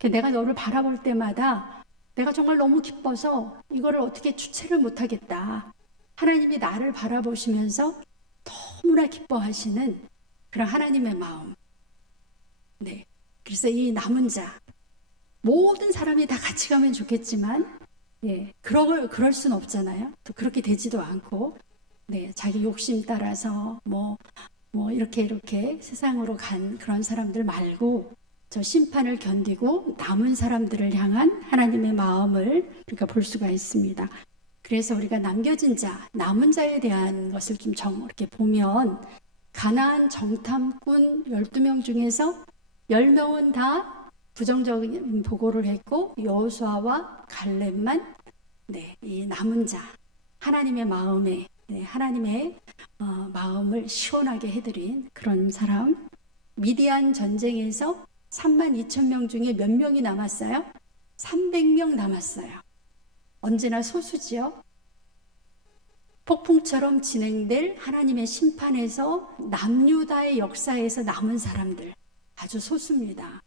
내가 너를 바라볼 때마다 내가 정말 너무 기뻐서 이거를 어떻게 주체를 못하겠다. 하나님이 나를 바라보시면서 너무나 기뻐하시는 그런 하나님의 마음. 네. 그래서 이 남은 자, 모든 사람이 다 같이 가면 좋겠지만, 그럴 순 없잖아요. 또 그렇게 되지도 않고, 자기 욕심 따라서 이렇게 세상으로 간 그런 사람들 말고, 저 심판을 견디고 남은 사람들을 향한 하나님의 마음을 우리가 볼 수가 있습니다. 그래서 우리가 남겨진 자, 남은 자에 대한 것을 좀 이렇게 보면, 가나안 정탐꾼 12명 중에서 10명은 다 부정적인 보고를 했고, 여호수아와 갈렙만 이 남은 자, 하나님의 마음에 하나님의 마음을 시원하게 해드린 그런 사람. 미디안 전쟁에서 32,000명 중에 몇 명이 남았어요? 300명 남았어요. 언제나 소수지요. 폭풍처럼 진행될 하나님의 심판에서 남유다의 역사에서 남은 사람들 아주 소수입니다.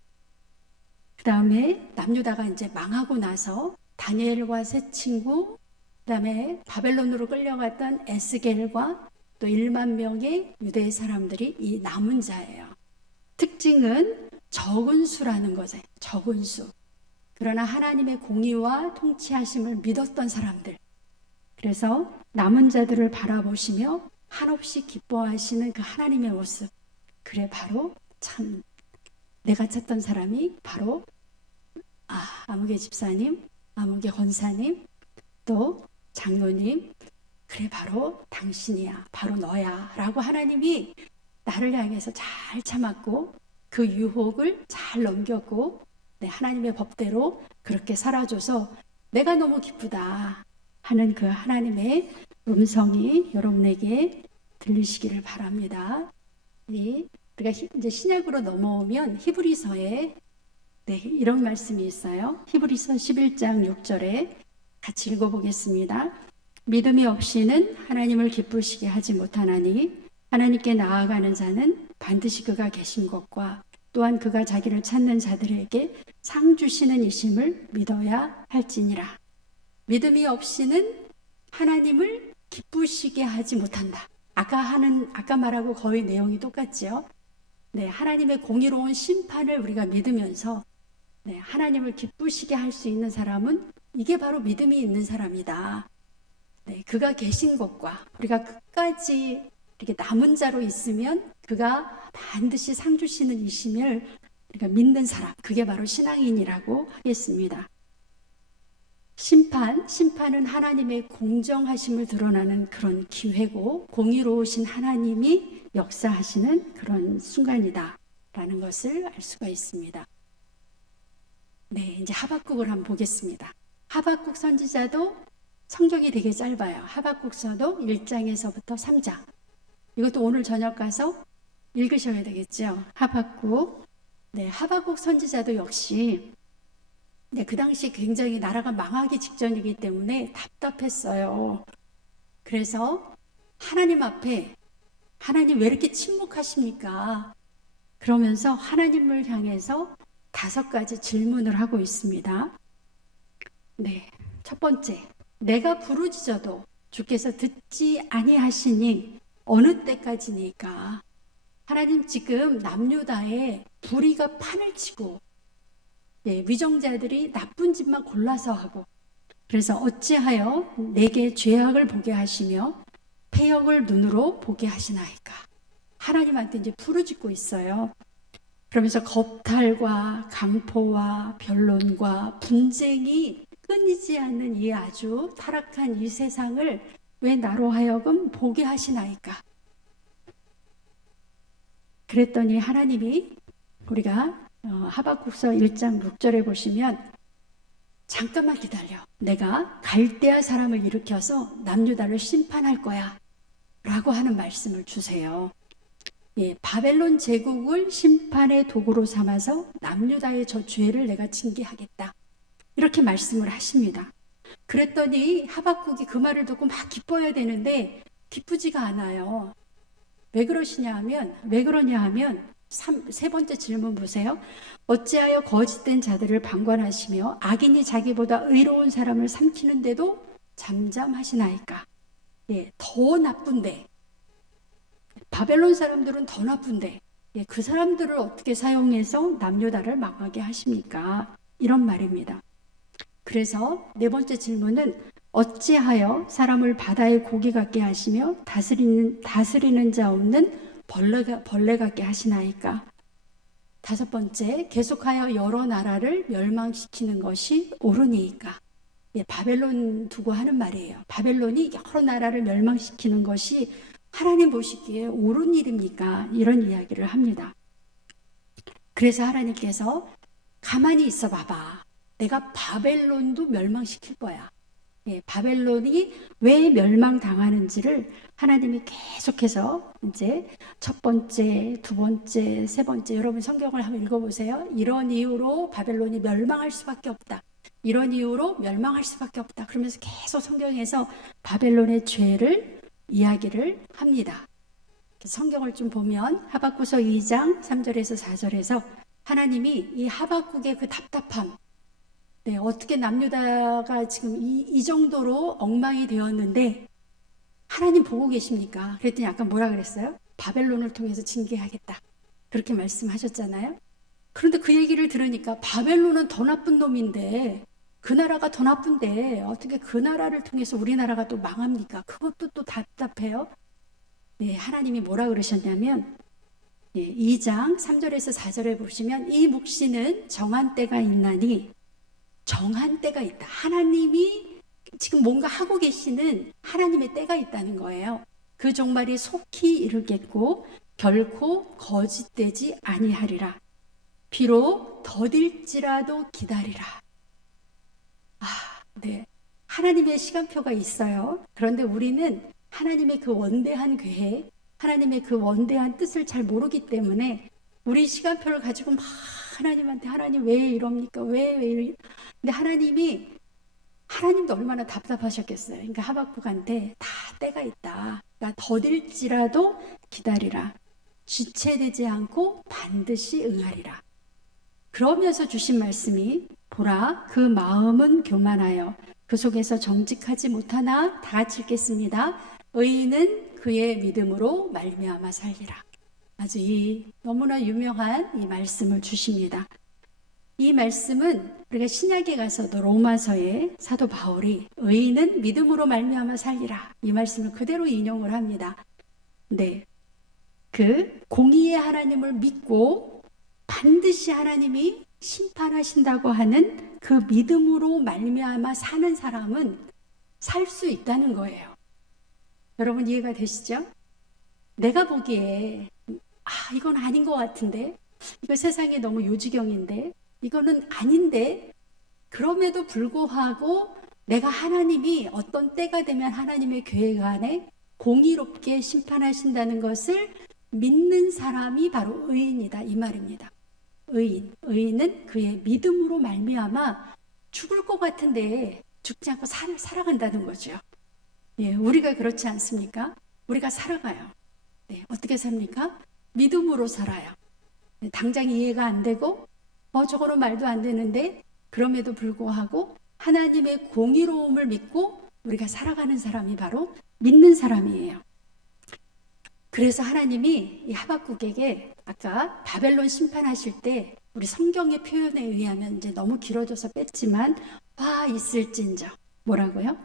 그 다음에 남유다가 이제 망하고 나서 다니엘과 세 친구, 그 다음에 바벨론으로 끌려갔던 에스겔과 또 1만 명의 유대 사람들이 이 남은 자예요. 특징은 적은 수라는 거죠. 적은 수. 그러나 하나님의 공의와 통치하심을 믿었던 사람들. 그래서 남은 자들을 바라보시며 한없이 기뻐하시는 그 하나님의 모습. 그래 바로 참 내가 찾던 사람이 바로 아무개 집사님, 아무개 권사님, 또 장로님, 그래 바로 당신이야, 바로 너야 라고 하나님이 나를 향해서 잘 참았고 그 유혹을 잘 넘겼고 하나님의 법대로 그렇게 살아줘서 내가 너무 기쁘다 하는 그 하나님의 음성이 여러분에게 들리시기를 바랍니다. 우리가 이제 신약으로 넘어오면 히브리서에 이런 말씀이 있어요. 히브리서 11장 6절에 같이 읽어보겠습니다. 믿음이 없이는 하나님을 기쁘시게 하지 못하나니 하나님께 나아가는 자는 반드시 그가 계신 것과 또한 그가 자기를 찾는 자들에게 상 주시는 이심을 믿어야 할지니라. 믿음이 없이는 하나님을 기쁘시게 하지 못한다. 아까 말하고 거의 내용이 똑같죠. 하나님의 공의로운 심판을 우리가 믿으면서 하나님을 기쁘시게 할 수 있는 사람은 이게 바로 믿음이 있는 사람이다. 그가 계신 것과 우리가 끝까지 이렇게 남은 자로 있으면 그가 반드시 상 주시는 이심을 우리가 믿는 사람, 그게 바로 신앙인이라고 하겠습니다. 심판은 하나님의 공정하심을 드러나는 그런 기회고 공의로우신 하나님이 역사하시는 그런 순간이다 라는 것을 알 수가 있습니다. 이제 하박국을 한번 보겠습니다. 하박국 선지자도 성경이 되게 짧아요. 하박국서도 1장에서부터 3장. 이것도 오늘 저녁 가서 읽으셔야 되겠죠. 하박국. 하박국 선지자도 역시 그 당시 굉장히 나라가 망하기 직전이기 때문에 답답했어요. 그래서 하나님 앞에 하나님 왜 이렇게 침묵하십니까? 그러면서 하나님을 향해서 5가지 질문을 하고 있습니다. 첫 번째, 내가 부르짖어도 주께서 듣지 아니하시니 어느 때까지니까? 하나님 지금 남유다에 불의가 판을 치고 위정자들이 나쁜 짓만 골라서 하고 그래서 어찌하여 내게 죄악을 보게 하시며 패역을 눈으로 보게 하시나이까? 하나님한테 이제 부르짖고 있어요. 그러면서 겁탈과 강포와 변론과 분쟁이 끊이지 않는 이 아주 타락한 이 세상을 왜 나로 하여금 보게 하시나이까? 그랬더니 하나님이 우리가 하박국서 1장 6절에 보시면 잠깐만 기다려. 내가 갈대아 사람을 일으켜서 남유다를 심판할 거야 라고 하는 말씀을 주세요. 바벨론 제국을 심판의 도구로 삼아서 남유다의 저 죄를 내가 징계하겠다. 이렇게 말씀을 하십니다. 그랬더니 하박국이 그 말을 듣고 막 기뻐해야 되는데 기쁘지가 않아요. 왜 그러냐 하면 세 번째 질문 보세요. 어찌하여 거짓된 자들을 방관하시며 악인이 자기보다 의로운 사람을 삼키는데도 잠잠하시나이까. 예, 더 나쁜데, 바벨론 사람들은 더 나쁜데, 예, 그 사람들을 어떻게 사용해서 남유다를 망하게 하십니까? 이런 말입니다. 그래서 네 번째 질문은 어찌하여 사람을 바다의 고기 같게 하시며 다스리는 자 없는 벌레 같게 하시나이까? 다섯 번째, 계속하여 여러 나라를 멸망시키는 것이 옳으니까. 예, 바벨론 두고 하는 말이에요. 바벨론이 여러 나라를 멸망시키는 것이 하나님 보시기에 옳은 일입니까? 이런 이야기를 합니다. 그래서 하나님께서 가만히 있어 봐봐. 내가 바벨론도 멸망시킬 거야. 예, 바벨론이 왜 멸망당하는지를 하나님이 계속해서 이제 첫 번째, 두 번째, 세 번째, 여러분 성경을 한번 읽어보세요. 이런 이유로 바벨론이 멸망할 수밖에 없다. 이런 이유로 멸망할 수밖에 없다. 그러면서 계속 성경에서 바벨론의 죄를 이야기를 합니다. 성경을 좀 보면 하박국서 2장 3절에서 4절에서 하나님이 이 하박국의 그 답답함, 네, 어떻게 남유다가 지금 이 정도로 엉망이 되었는데 하나님 보고 계십니까? 그랬더니 약간 뭐라 그랬어요? 바벨론을 통해서 징계하겠다. 그렇게 말씀하셨잖아요. 그런데 그 얘기를 들으니까 바벨론은 더 나쁜 놈인데 그 나라가 더 나쁜데 어떻게 그 나라를 통해서 우리나라가 또 망합니까? 그것도 또 답답해요. 네, 하나님이 뭐라 그러셨냐면 2장 3절에서 4절에 보시면 이 묵시는 정한 때가 있나니 정한 때가 있다. 하나님이 지금 뭔가 하고 계시는 하나님의 때가 있다는 거예요. 그 종말이 속히 이르겠고 결코 거짓되지 아니하리라. 비록 더딜지라도 기다리라. 네. 하나님의 시간표가 있어요. 그런데 우리는 하나님의 그 원대한 계획, 하나님의 그 원대한 뜻을 잘 모르기 때문에 우리 시간표를 가지고 막 하나님한테 하나님 왜 이럽니까? 왜 근데 하나님도 얼마나 답답하셨겠어요. 그러니까 하박국한테 다 때가 있다. 그러니까 더딜지라도 기다리라. 지체되지 않고 반드시 응하리라. 그러면서 주신 말씀이 보라 그 마음은 교만하여 그 속에서 정직하지 못하나 다 같이 읽겠습니다. 의인은 그의 믿음으로 말미암아 살리라. 아주 너무나 유명한 이 말씀을 주십니다. 이 말씀은 우리가 신약에 가서도 로마서에 사도 바울이 의인은 믿음으로 말미암아 살리라 이 말씀을 그대로 인용을 합니다. 네, 그 공의의 하나님을 믿고 반드시 하나님이 심판하신다고 하는 그 믿음으로 말미암아 사는 사람은 살 수 있다는 거예요. 여러분 이해가 되시죠? 내가 보기에 이건 아닌 것 같은데, 이거 세상에 너무 요지경인데, 이거는 아닌데, 그럼에도 불구하고 내가 하나님이 어떤 때가 되면 하나님의 계획 안에 공의롭게 심판하신다는 것을 믿는 사람이 바로 의인이다 이 말입니다. 의인은 그의 믿음으로 말미암아 죽을 것 같은데 죽지 않고 살아간다는 거죠. 예, 우리가 그렇지 않습니까? 우리가 살아가요. 네, 어떻게 삽니까? 믿음으로 살아요. 당장 이해가 안 되고 저거는 말도 안 되는데 그럼에도 불구하고 하나님의 공의로움을 믿고 우리가 살아가는 사람이 바로 믿는 사람이에요. 그래서 하나님이 이 하박국에게 아까 바벨론 심판하실 때 우리 성경의 표현에 의하면 이제 너무 길어져서 뺐지만 화 있을진저 뭐라고요?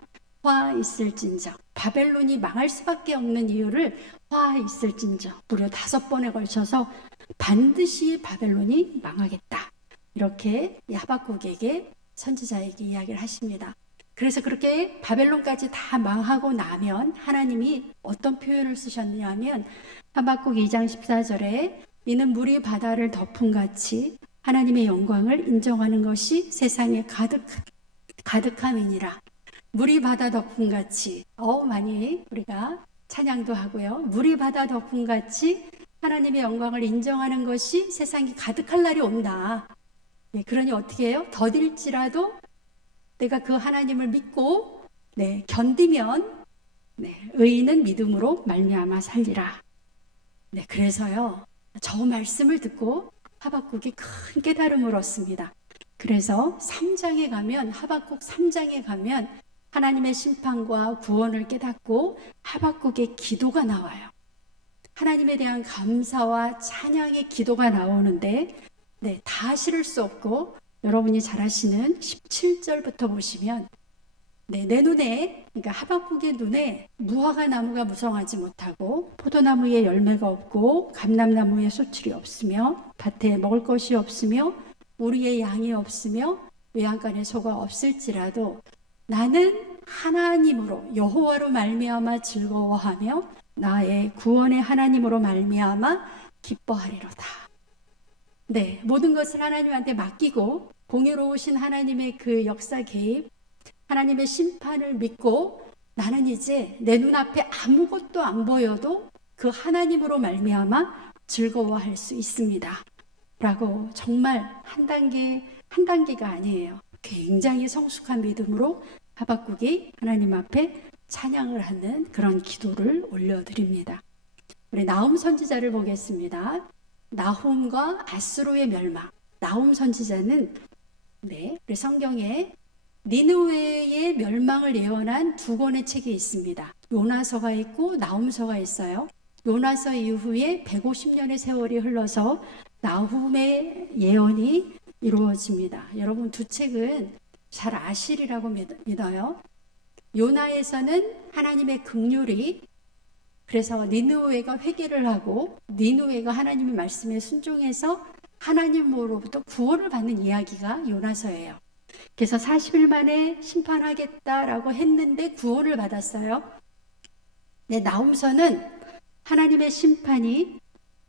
화 있을진저 바벨론이 망할 수밖에 없는 이유를 화 있을진저 무려 5번에 걸쳐서 반드시 바벨론이 망하겠다 이렇게 하박국에게 선지자에게 이야기를 하십니다. 그래서 그렇게 바벨론까지 다 망하고 나면 하나님이 어떤 표현을 쓰셨냐면 하박국 2장 14절에 이는 물이 바다를 덮음같이 하나님의 영광을 인정하는 것이 세상에 가득함이니라. 물이 바다 덮음같이 많이 우리가 찬양도 하고요. 물이 바다 덮음같이 하나님의 영광을 인정하는 것이 세상이 가득할 날이 온다. 네, 그러니 어떻게 해요? 더딜지라도 내가 그 하나님을 믿고 견디면 의인은 믿음으로 말미암아 살리라. 그래서요, 저 말씀을 듣고 하박국이 큰 깨달음을 얻습니다. 그래서 3장에 가면, 하박국 3장에 가면 하나님의 심판과 구원을 깨닫고 하박국의 기도가 나와요. 하나님에 대한 감사와 찬양의 기도가 나오는데 다 실을 수 없고, 여러분이 잘 아시는 17절부터 보시면 내 눈에, 그러니까 하박국의 눈에 무화과 나무가 무성하지 못하고 포도나무에 열매가 없고 감람나무에 소출이 없으며 밭에 먹을 것이 없으며 우리의 양이 없으며 외양간에 소가 없을지라도 나는 하나님으로 여호와로 말미암아 즐거워하며 나의 구원의 하나님으로 말미암아 기뻐하리로다. 모든 것을 하나님한테 맡기고 공의로우신 하나님의 그 역사 개입, 하나님의 심판을 믿고 나는 이제 내 눈앞에 아무것도 안 보여도 그 하나님으로 말미암아 즐거워할 수 있습니다 라고, 정말 한 단계가 아니에요. 굉장히 성숙한 믿음으로 하박국이 하나님 앞에 찬양을 하는 그런 기도를 올려드립니다. 우리 나훔 선지자를 보겠습니다. 나훔과 아수르의 멸망. 나훔 선지자는 우리 성경에 니느웨의 멸망을 예언한 2권의 책이 있습니다. 요나서가 있고 나훔서가 있어요. 요나서 이후에 150년의 세월이 흘러서 나훔의 예언이 이루어집니다. 여러분, 두 책은 잘 아시리라고 믿어요. 요나에서는 하나님의 긍휼이, 그래서 니느웨가 회개를 하고 니느웨가 하나님의 말씀에 순종해서 하나님으로부터 구원을 받는 이야기가 요나서예요. 그래서 40일 만에 심판하겠다라고 했는데 구원을 받았어요. 나훔서는 하나님의 심판이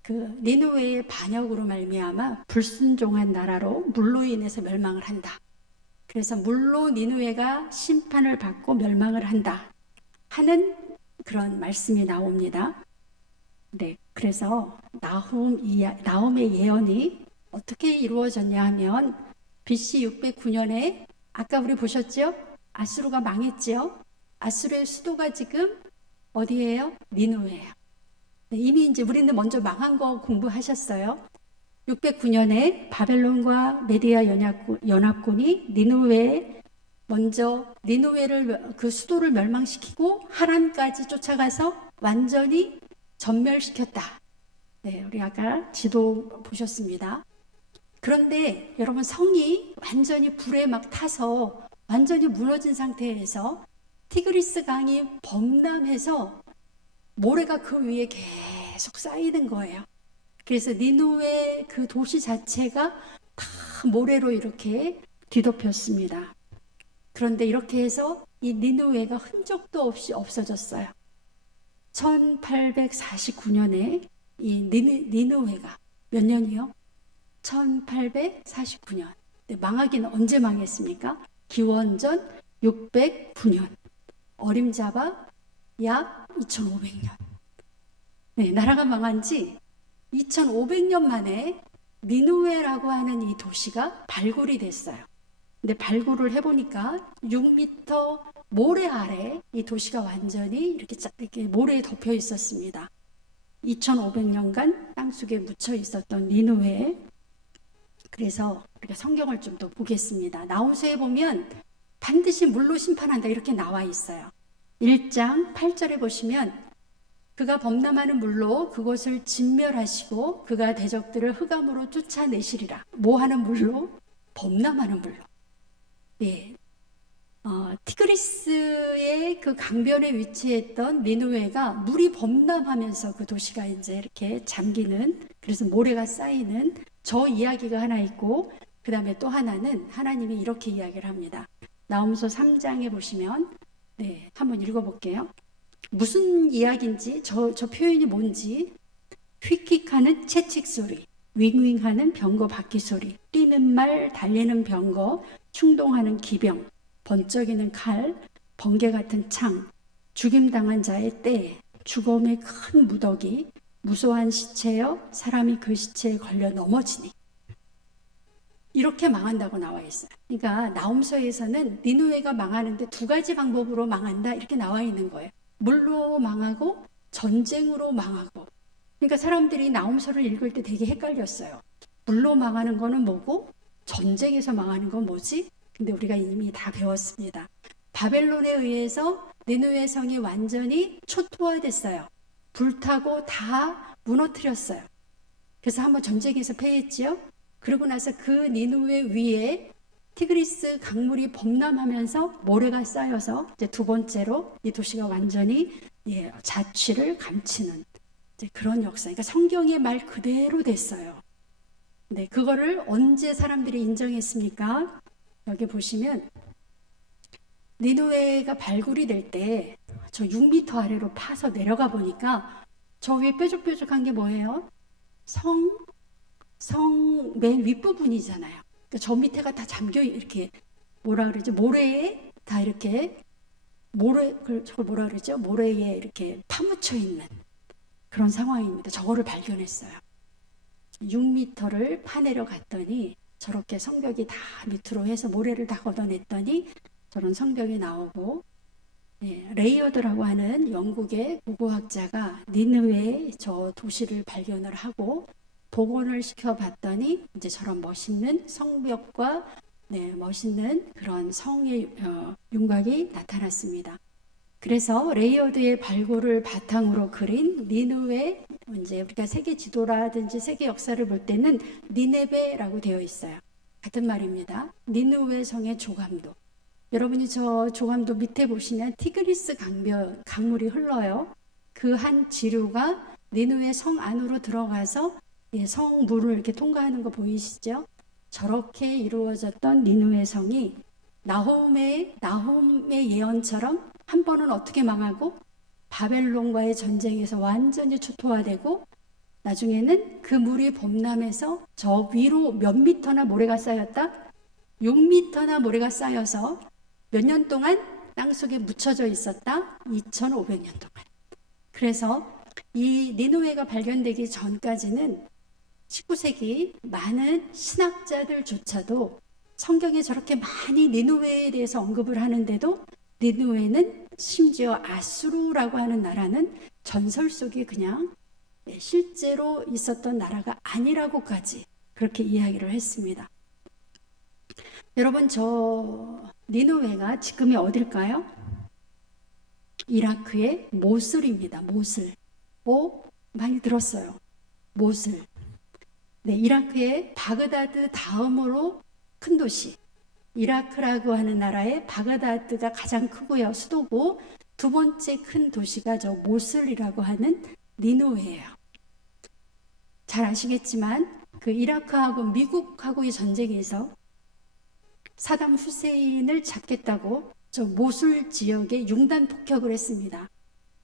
그 니느웨의 반역으로 말미암아 불순종한 나라로 물로 인해서 멸망을 한다. 그래서 물로 니느웨가 심판을 받고 멸망을 한다 하는 그런 말씀이 나옵니다. 그래서 나훔의 예언이 어떻게 이루어졌냐 하면 BC 609년에 아까 우리 보셨죠? 아수르가 망했죠? 아수르의 수도가 지금 어디예요? 니느웨예요. 이미 이제 우리는 먼저 망한 거 공부하셨어요. 609년에 바벨론과 메디아 연합군이 니느웨를 그 수도를 멸망시키고 하란까지 쫓아가서 완전히 전멸시켰다. 우리 아까 지도 보셨습니다. 그런데 여러분, 성이 완전히 불에 막 타서 완전히 무너진 상태에서 티그리스 강이 범람해서 모래가 그 위에 계속 쌓이는 거예요. 그래서 니느웨 그 도시 자체가 다 모래로 이렇게 뒤덮였습니다. 그런데 이렇게 해서 이 니느웨가 흔적도 없이 없어졌어요. 1849년에 이 니느웨가 몇 년이요? 1849년. 망하기는 언제 망했습니까? 기원전 609년. 어림잡아 약 2500년. 나라가 망한 지 2500년 만에 니느웨라고 하는 이 도시가 발굴이 됐어요. 근데 발굴을 해보니까 6m 모래 아래 이 도시가 완전히 이렇게 모래에 덮여 있었습니다. 2500년간 땅속에 묻혀 있었던 니느웨. 그래서 우리가 성경을 좀 더 보겠습니다. 나홈서에 보면 반드시 물로 심판한다 이렇게 나와 있어요. 1장 8절에 보시면 그가 범람하는 물로 그곳을 진멸하시고 그가 대적들을 흑암으로 쫓아내시리라. 뭐 하는 물로? 범람하는 물로. 티그리스의 그 강변에 위치했던 니느웨가 물이 범람하면서 그 도시가 이제 이렇게 잠기는, 그래서 모래가 쌓이는 저 이야기가 하나 있고, 그 다음에 또 하나는 하나님이 이렇게 이야기를 합니다. 나홈서 3장에 보시면 한번 읽어볼게요. 무슨 이야기인지, 저 표현이 뭔지. 휙휙하는 채찍 소리, 윙윙하는 병거 바퀴 소리, 뛰는 말, 달리는 병거, 충동하는 기병, 번쩍이는 칼, 번개 같은 창, 죽임당한 자의 때, 죽음의 큰 무더기, 무소한 시체여 사람이 그 시체에 걸려 넘어지니. 이렇게 망한다고 나와 있어요. 그러니까 나홈서에서는 니느웨가 망하는데 두 가지 방법으로 망한다 이렇게 나와 있는 거예요. 물로 망하고 전쟁으로 망하고. 그러니까 사람들이 나홈서를 읽을 때 되게 헷갈렸어요. 물로 망하는 거는 뭐고 전쟁에서 망하는 건 뭐지? 근데 우리가 이미 다 배웠습니다. 바벨론에 의해서 니느웨 성이 완전히 초토화됐어요. 불타고 다 무너뜨렸어요. 그래서 한번 전쟁에서 패했지요. 그러고 나서 그 니느웨 위에 티그리스 강물이 범람하면서 모래가 쌓여서 이제 두 번째로 이 도시가 완전히 자취를 감추는 이제 그런 역사. 그러니까 성경의 말 그대로 됐어요. 네, 그거를 언제 사람들이 인정했습니까? 여기 보시면 니느웨가 발굴이 될 때 저 6m 아래로 파서 내려가 보니까 저 위에 뾰족뾰족한 게 뭐예요? 성 맨 윗부분이잖아요. 그러니까 저 밑에가 다 잠겨 이렇게 뭐라 그러죠? 모래에 다 이렇게 저걸 뭐라 그러죠? 모래에 이렇게 파묻혀 있는 그런 상황입니다. 저거를 발견했어요. 6m를 파내려 갔더니 저렇게 성벽이 다 밑으로 해서 모래를 다 걷어냈더니 저런 성벽이 나오고, 레이어드라고 하는 영국의 고고학자가 니느웨 저 도시를 발견을 하고 복원을 시켜봤더니 이제 저런 멋있는 성벽과 멋있는 그런 성의 윤곽이 나타났습니다. 그래서 레이어드의 발굴을 바탕으로 그린 니느웨, 이제 우리가 세계 지도라든지 세계 역사를 볼 때는 니네베라고 되어 있어요. 같은 말입니다. 니느웨 성의 조감도. 여러분이 저 조감도 밑에 보시면 티그리스 강물이 흘러요. 그 한 지류가 니느웨 성 안으로 들어가서 성물을 이렇게 통과하는 거 보이시죠? 저렇게 이루어졌던 니느웨 성이 나홈의 예언처럼 한 번은 어떻게 망하고 바벨론과의 전쟁에서 완전히 초토화되고 나중에는 그 물이 범람해서 저 위로 몇 미터나 모래가 쌓였다? 6미터나 모래가 쌓여서 몇 년 동안 땅속에 묻혀져 있었다? 2500년 동안. 그래서 이 니느웨가 발견되기 전까지는 19세기 많은 신학자들조차도 성경에 저렇게 많이 니느웨에 대해서 언급을 하는데도 니느웨는 심지어 아수르라고 하는 나라는 전설 속에 그냥 실제로 있었던 나라가 아니라고까지 그렇게 이야기를 했습니다. 여러분, 저 니느웨가 지금이 어딜까요? 이라크의 모슬입니다. 모슬. 많이 들었어요. 모슬. 네, 이라크의 바그다드 다음으로 큰 도시. 이라크라고 하는 나라의 바그다드가 가장 크고요. 수도고 두 번째 큰 도시가 저 모슬이라고 하는 니느웨예요. 잘 아시겠지만 그 이라크하고 미국하고의 전쟁에서 사담 후세인을 잡겠다고 저 모술 지역에 융단 폭격을 했습니다.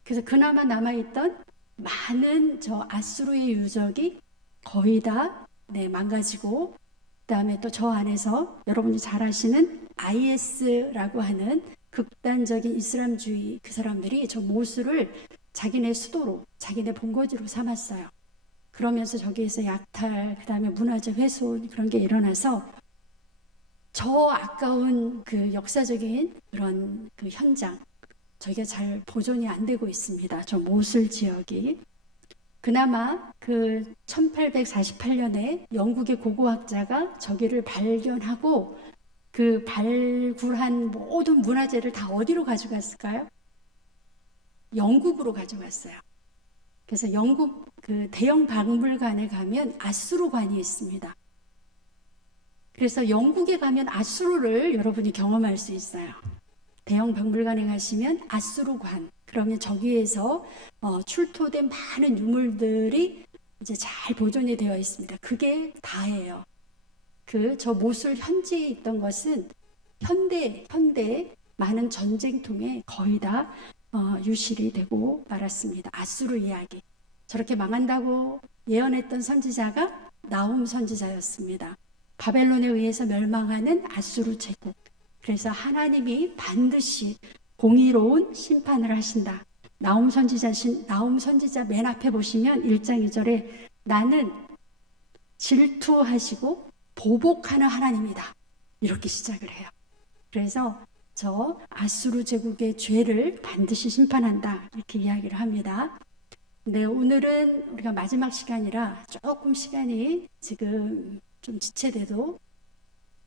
그래서 그나마 남아있던 많은 저 아수르의 유적이 거의 다 망가지고, 그 다음에 또 저 안에서 여러분이 잘 아시는 IS라고 하는 극단적인 이슬람주의 그 사람들이 저 모술을 자기네 수도로, 자기네 본거지로 삼았어요. 그러면서 저기에서 약탈, 그 다음에 문화적 훼손 그런 게 일어나서 저 아까운 그 역사적인 그런 그 현장, 저희가 잘 보존이 안 되고 있습니다. 저 모술 지역이. 그나마 그 1848년에 영국의 고고학자가 저기를 발견하고 그 발굴한 모든 문화재를 다 어디로 가져갔을까요? 영국으로 가져갔어요. 그래서 영국 그 대형 박물관에 가면 아수르관이 있습니다. 그래서 영국에 가면 아수르를 여러분이 경험할 수 있어요. 대형 박물관에 가시면 아수르관, 그러면 저기에서 출토된 많은 유물들이 이제 잘 보존이 되어 있습니다. 그게 다예요. 저 모술 현지에 있던 것은 현대 많은 전쟁통에 거의 다 유실이 되고 말았습니다. 아수르 이야기. 저렇게 망한다고 예언했던 선지자가 나홈 선지자였습니다. 바벨론에 의해서 멸망하는 아수르 제국. 그래서 하나님이 반드시 공의로운 심판을 하신다. 나홈 선지자 맨 앞에 보시면 1장 2절에 나는 질투하시고 보복하는 하나님이다. 이렇게 시작을 해요. 그래서 저 아수르 제국의 죄를 반드시 심판한다. 이렇게 이야기를 합니다. 네, 오늘은 우리가 마지막 시간이라 조금 시간이 지금 좀 지체돼도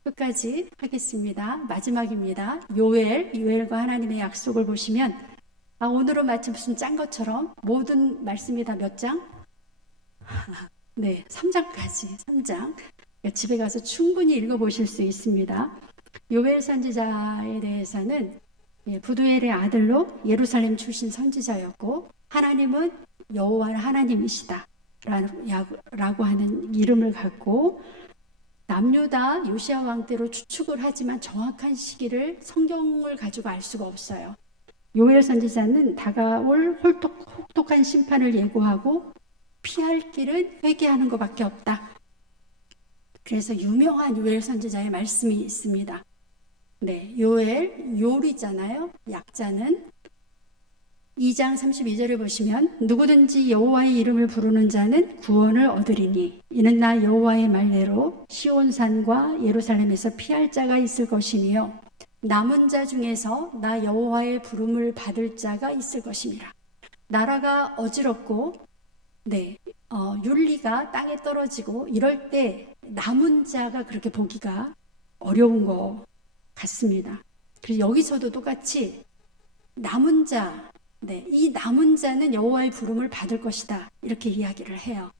끝까지 하겠습니다. 마지막입니다. 요엘과 하나님의 약속을 보시면 오늘은 마치 무슨 짠 것처럼 모든 말씀이 다 몇 장? 네, 3장까지 3장. 집에 가서 충분히 읽어보실 수 있습니다. 요엘 선지자에 대해서는 부두엘의 아들로 예루살렘 출신 선지자였고 하나님은 여호와 하나님이시다 라고 하는 이름을 갖고 남유다 요시야 왕 때로 추측을 하지만 정확한 시기를 성경을 가지고 알 수가 없어요. 요엘 선지자는 다가올 혹독한 심판을 예고하고 피할 길은 회개하는 것밖에 없다. 그래서 유명한 요엘 선지자의 말씀이 있습니다. 네, 요리잖아요. 약자는 2장 32절을 보시면 누구든지 여호와의 이름을 부르는 자는 구원을 얻으리니 이는 나 여호와의 말대로 시온산과 예루살렘에서 피할 자가 있을 것이니요 남은 자 중에서 나 여호와의 부름을 받을 자가 있을 것입니다. 나라가 어지럽고 윤리가 땅에 떨어지고 이럴 때 남은 자가 그렇게 보기가 어려운 것 같습니다. 그래서 여기서도 똑같이 남은 자, 이 남은 자는 여호와의 부름을 받을 것이다. 이렇게 이야기를 해요.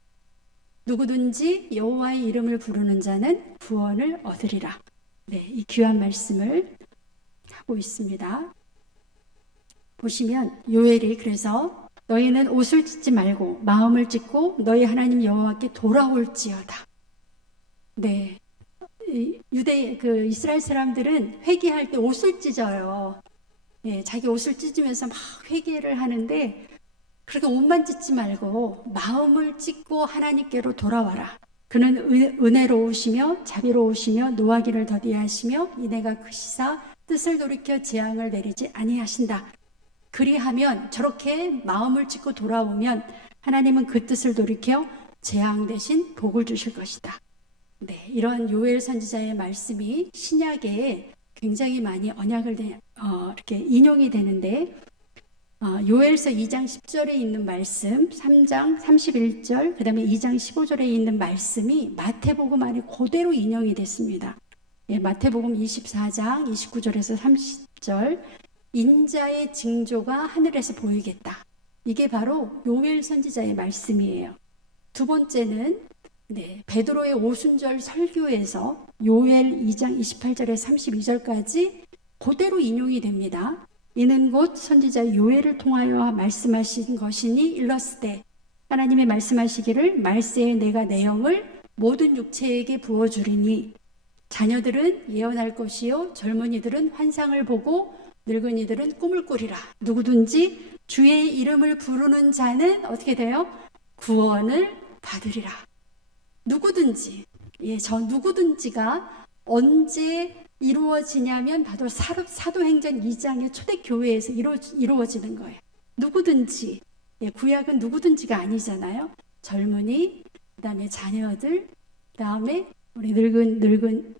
누구든지 여호와의 이름을 부르는 자는 구원을 얻으리라. 이 귀한 말씀을 하고 있습니다. 보시면 요엘이 그래서 너희는 옷을 찢지 말고 마음을 찢고 너희 하나님 여호와께 돌아올지어다. 이스라엘 사람들은 회개할 때 옷을 찢어요. 자기 옷을 찢으면서 막 회개를 하는데 그렇게 옷만 찢지 말고 마음을 찢고 하나님께로 돌아와라. 그는 은혜로우시며 자비로우시며 노하기를 더디하시며 이내가 크시사 뜻을 돌이켜 재앙을 내리지 아니하신다. 그리하면 저렇게 마음을 찢고 돌아오면 하나님은 그 뜻을 돌이켜 재앙 대신 복을 주실 것이다. 이런 요엘 선지자의 말씀이 신약에 굉장히 많이 언약을 이렇게 인용이 되는데 요엘서 2장 10절에 있는 말씀, 3장 31절, 그 다음에 2장 15절에 있는 말씀이 마태복음 안에 그대로 인용이 됐습니다. 마태복음 24장 29절에서 30절 인자의 징조가 하늘에서 보이겠다. 이게 바로 요엘 선지자의 말씀이에요. 두 번째는 베드로의 오순절 설교에서 요엘 2장 28절에서 32절까지 그대로 인용이 됩니다. 이는 곧 선지자 요엘을 통하여 말씀하신 것이니 일렀으되 하나님의 말씀하시기를 말세에 내가 내 영을 모든 육체에게 부어주리니 자녀들은 예언할 것이요 젊은이들은 환상을 보고 늙은이들은 꿈을 꾸리라. 누구든지 주의 이름을 부르는 자는 어떻게 돼요? 구원을 받으리라. 누구든지, 저 누구든지가 언제 이루어지냐면 바로 사도행전 2장의 초대교회에서 이루어지는 거예요. 누구든지, 구약은 누구든지가 아니잖아요. 젊은이, 그 다음에 자녀들, 그 다음에 우리 늙은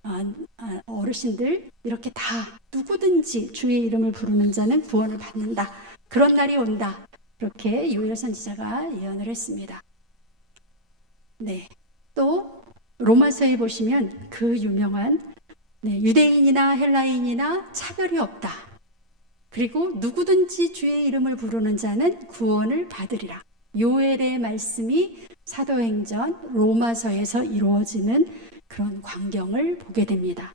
어르신들 이렇게 다 누구든지 주의 이름을 부르는 자는 구원을 받는다. 그런 날이 온다. 그렇게 요엘 선지자가 예언을 했습니다. 또 로마서에 보시면 그 유명한 유대인이나 헬라인이나 차별이 없다. 그리고 누구든지 주의 이름을 부르는 자는 구원을 받으리라. 요엘의 말씀이 사도행전 로마서에서 이루어지는 그런 광경을 보게 됩니다.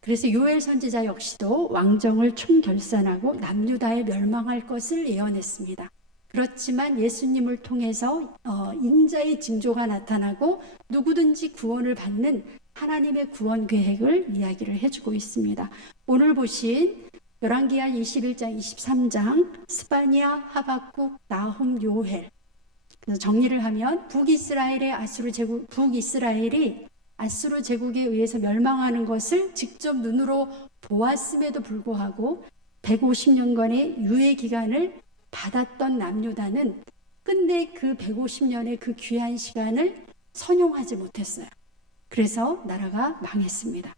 그래서 요엘 선지자 역시도 왕정을 총결산하고 남유다에 멸망할 것을 예언했습니다. 그렇지만 예수님을 통해서 인자의 징조가 나타나고 누구든지 구원을 받는 하나님의 구원 계획을 이야기를 해주고 있습니다. 오늘 보신 열왕기하 21장 23장 스바냐, 하박국, 나훔, 요엘. 그래서 정리를 하면 북이스라엘이 아수르 제국에 의해서 멸망하는 것을 직접 눈으로 보았음에도 불구하고 150년간의 유예 기간을 받았던 남유다는 끝내 그 150년의 그 귀한 시간을 선용하지 못했어요. 그래서 나라가 망했습니다.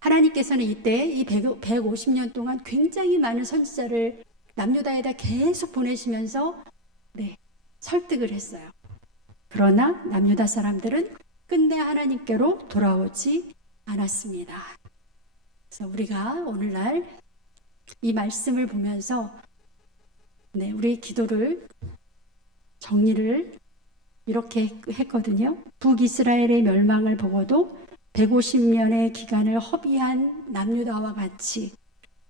하나님께서는 이때 이 150년 동안 굉장히 많은 선지자를 남유다에다 계속 보내시면서 설득을 했어요. 그러나 남유다 사람들은 끝내 하나님께로 돌아오지 않았습니다. 그래서 우리가 오늘날 이 말씀을 보면서 우리 기도를 정리를 이렇게 했거든요. 북이스라엘의 멸망을 보고도 150년의 기간을 허비한 남유다와 같이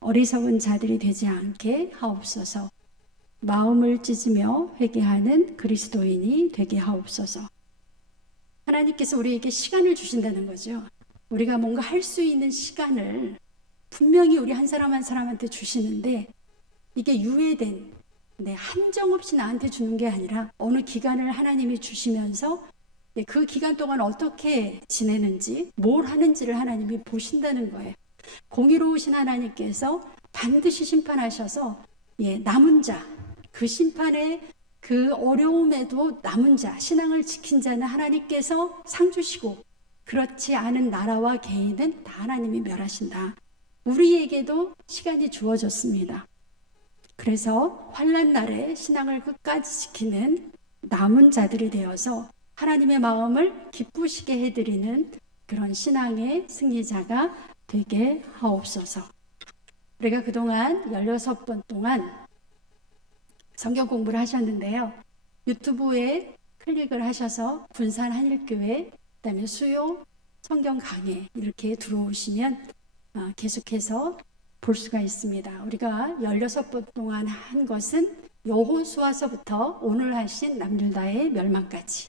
어리석은 자들이 되지 않게 하옵소서. 마음을 찢으며 회개하는 그리스도인이 되게 하옵소서. 하나님께서 우리에게 시간을 주신다는 거죠. 우리가 뭔가 할 수 있는 시간을 분명히 우리 한 사람 한 사람한테 주시는데, 이게 유예된 한정없이 나한테 주는 게 아니라 어느 기간을 하나님이 주시면서 그 기간 동안 어떻게 지내는지, 뭘 하는지를 하나님이 보신다는 거예요. 공의로우신 하나님께서 반드시 심판하셔서 남은 자, 그 심판의 그 어려움에도 남은 자, 신앙을 지킨 자는 하나님께서 상 주시고, 그렇지 않은 나라와 개인은 다 하나님이 멸하신다. 우리에게도 시간이 주어졌습니다. 그래서 환난 날에 신앙을 끝까지 지키는 남은 자들이 되어서 하나님의 마음을 기쁘시게 해드리는 그런 신앙의 승리자가 되게 하옵소서. 우리가 그동안 16번 동안 성경 공부를 하셨는데요. 유튜브에 클릭을 하셔서 군산 한일교회, 그다음에 수요 성경 강해 이렇게 들어오시면 계속해서 볼 수가 있습니다. 우리가 16번 동안 한 것은 여호수아서부터 오늘 하신 남유다의 멸망까지.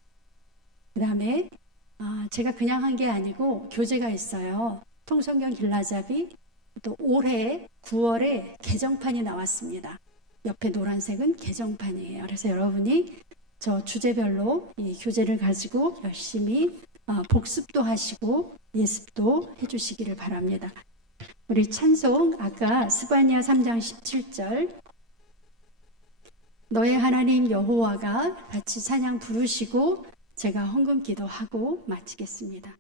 그 다음에 제가 그냥 한 게 아니고 교재가 있어요. 통성경 길라잡이. 또 올해 9월에 개정판이 나왔습니다. 옆에 노란색은 개정판이에요. 그래서 여러분이 저 주제별로 이 교재를 가지고 열심히 복습도 하시고 예습도 해주시기를 바랍니다. 우리 찬송 아까 스바냐 3장 17절 너의 하나님 여호와가 같이 찬양 부르시고 제가 헌금 기도하고 마치겠습니다.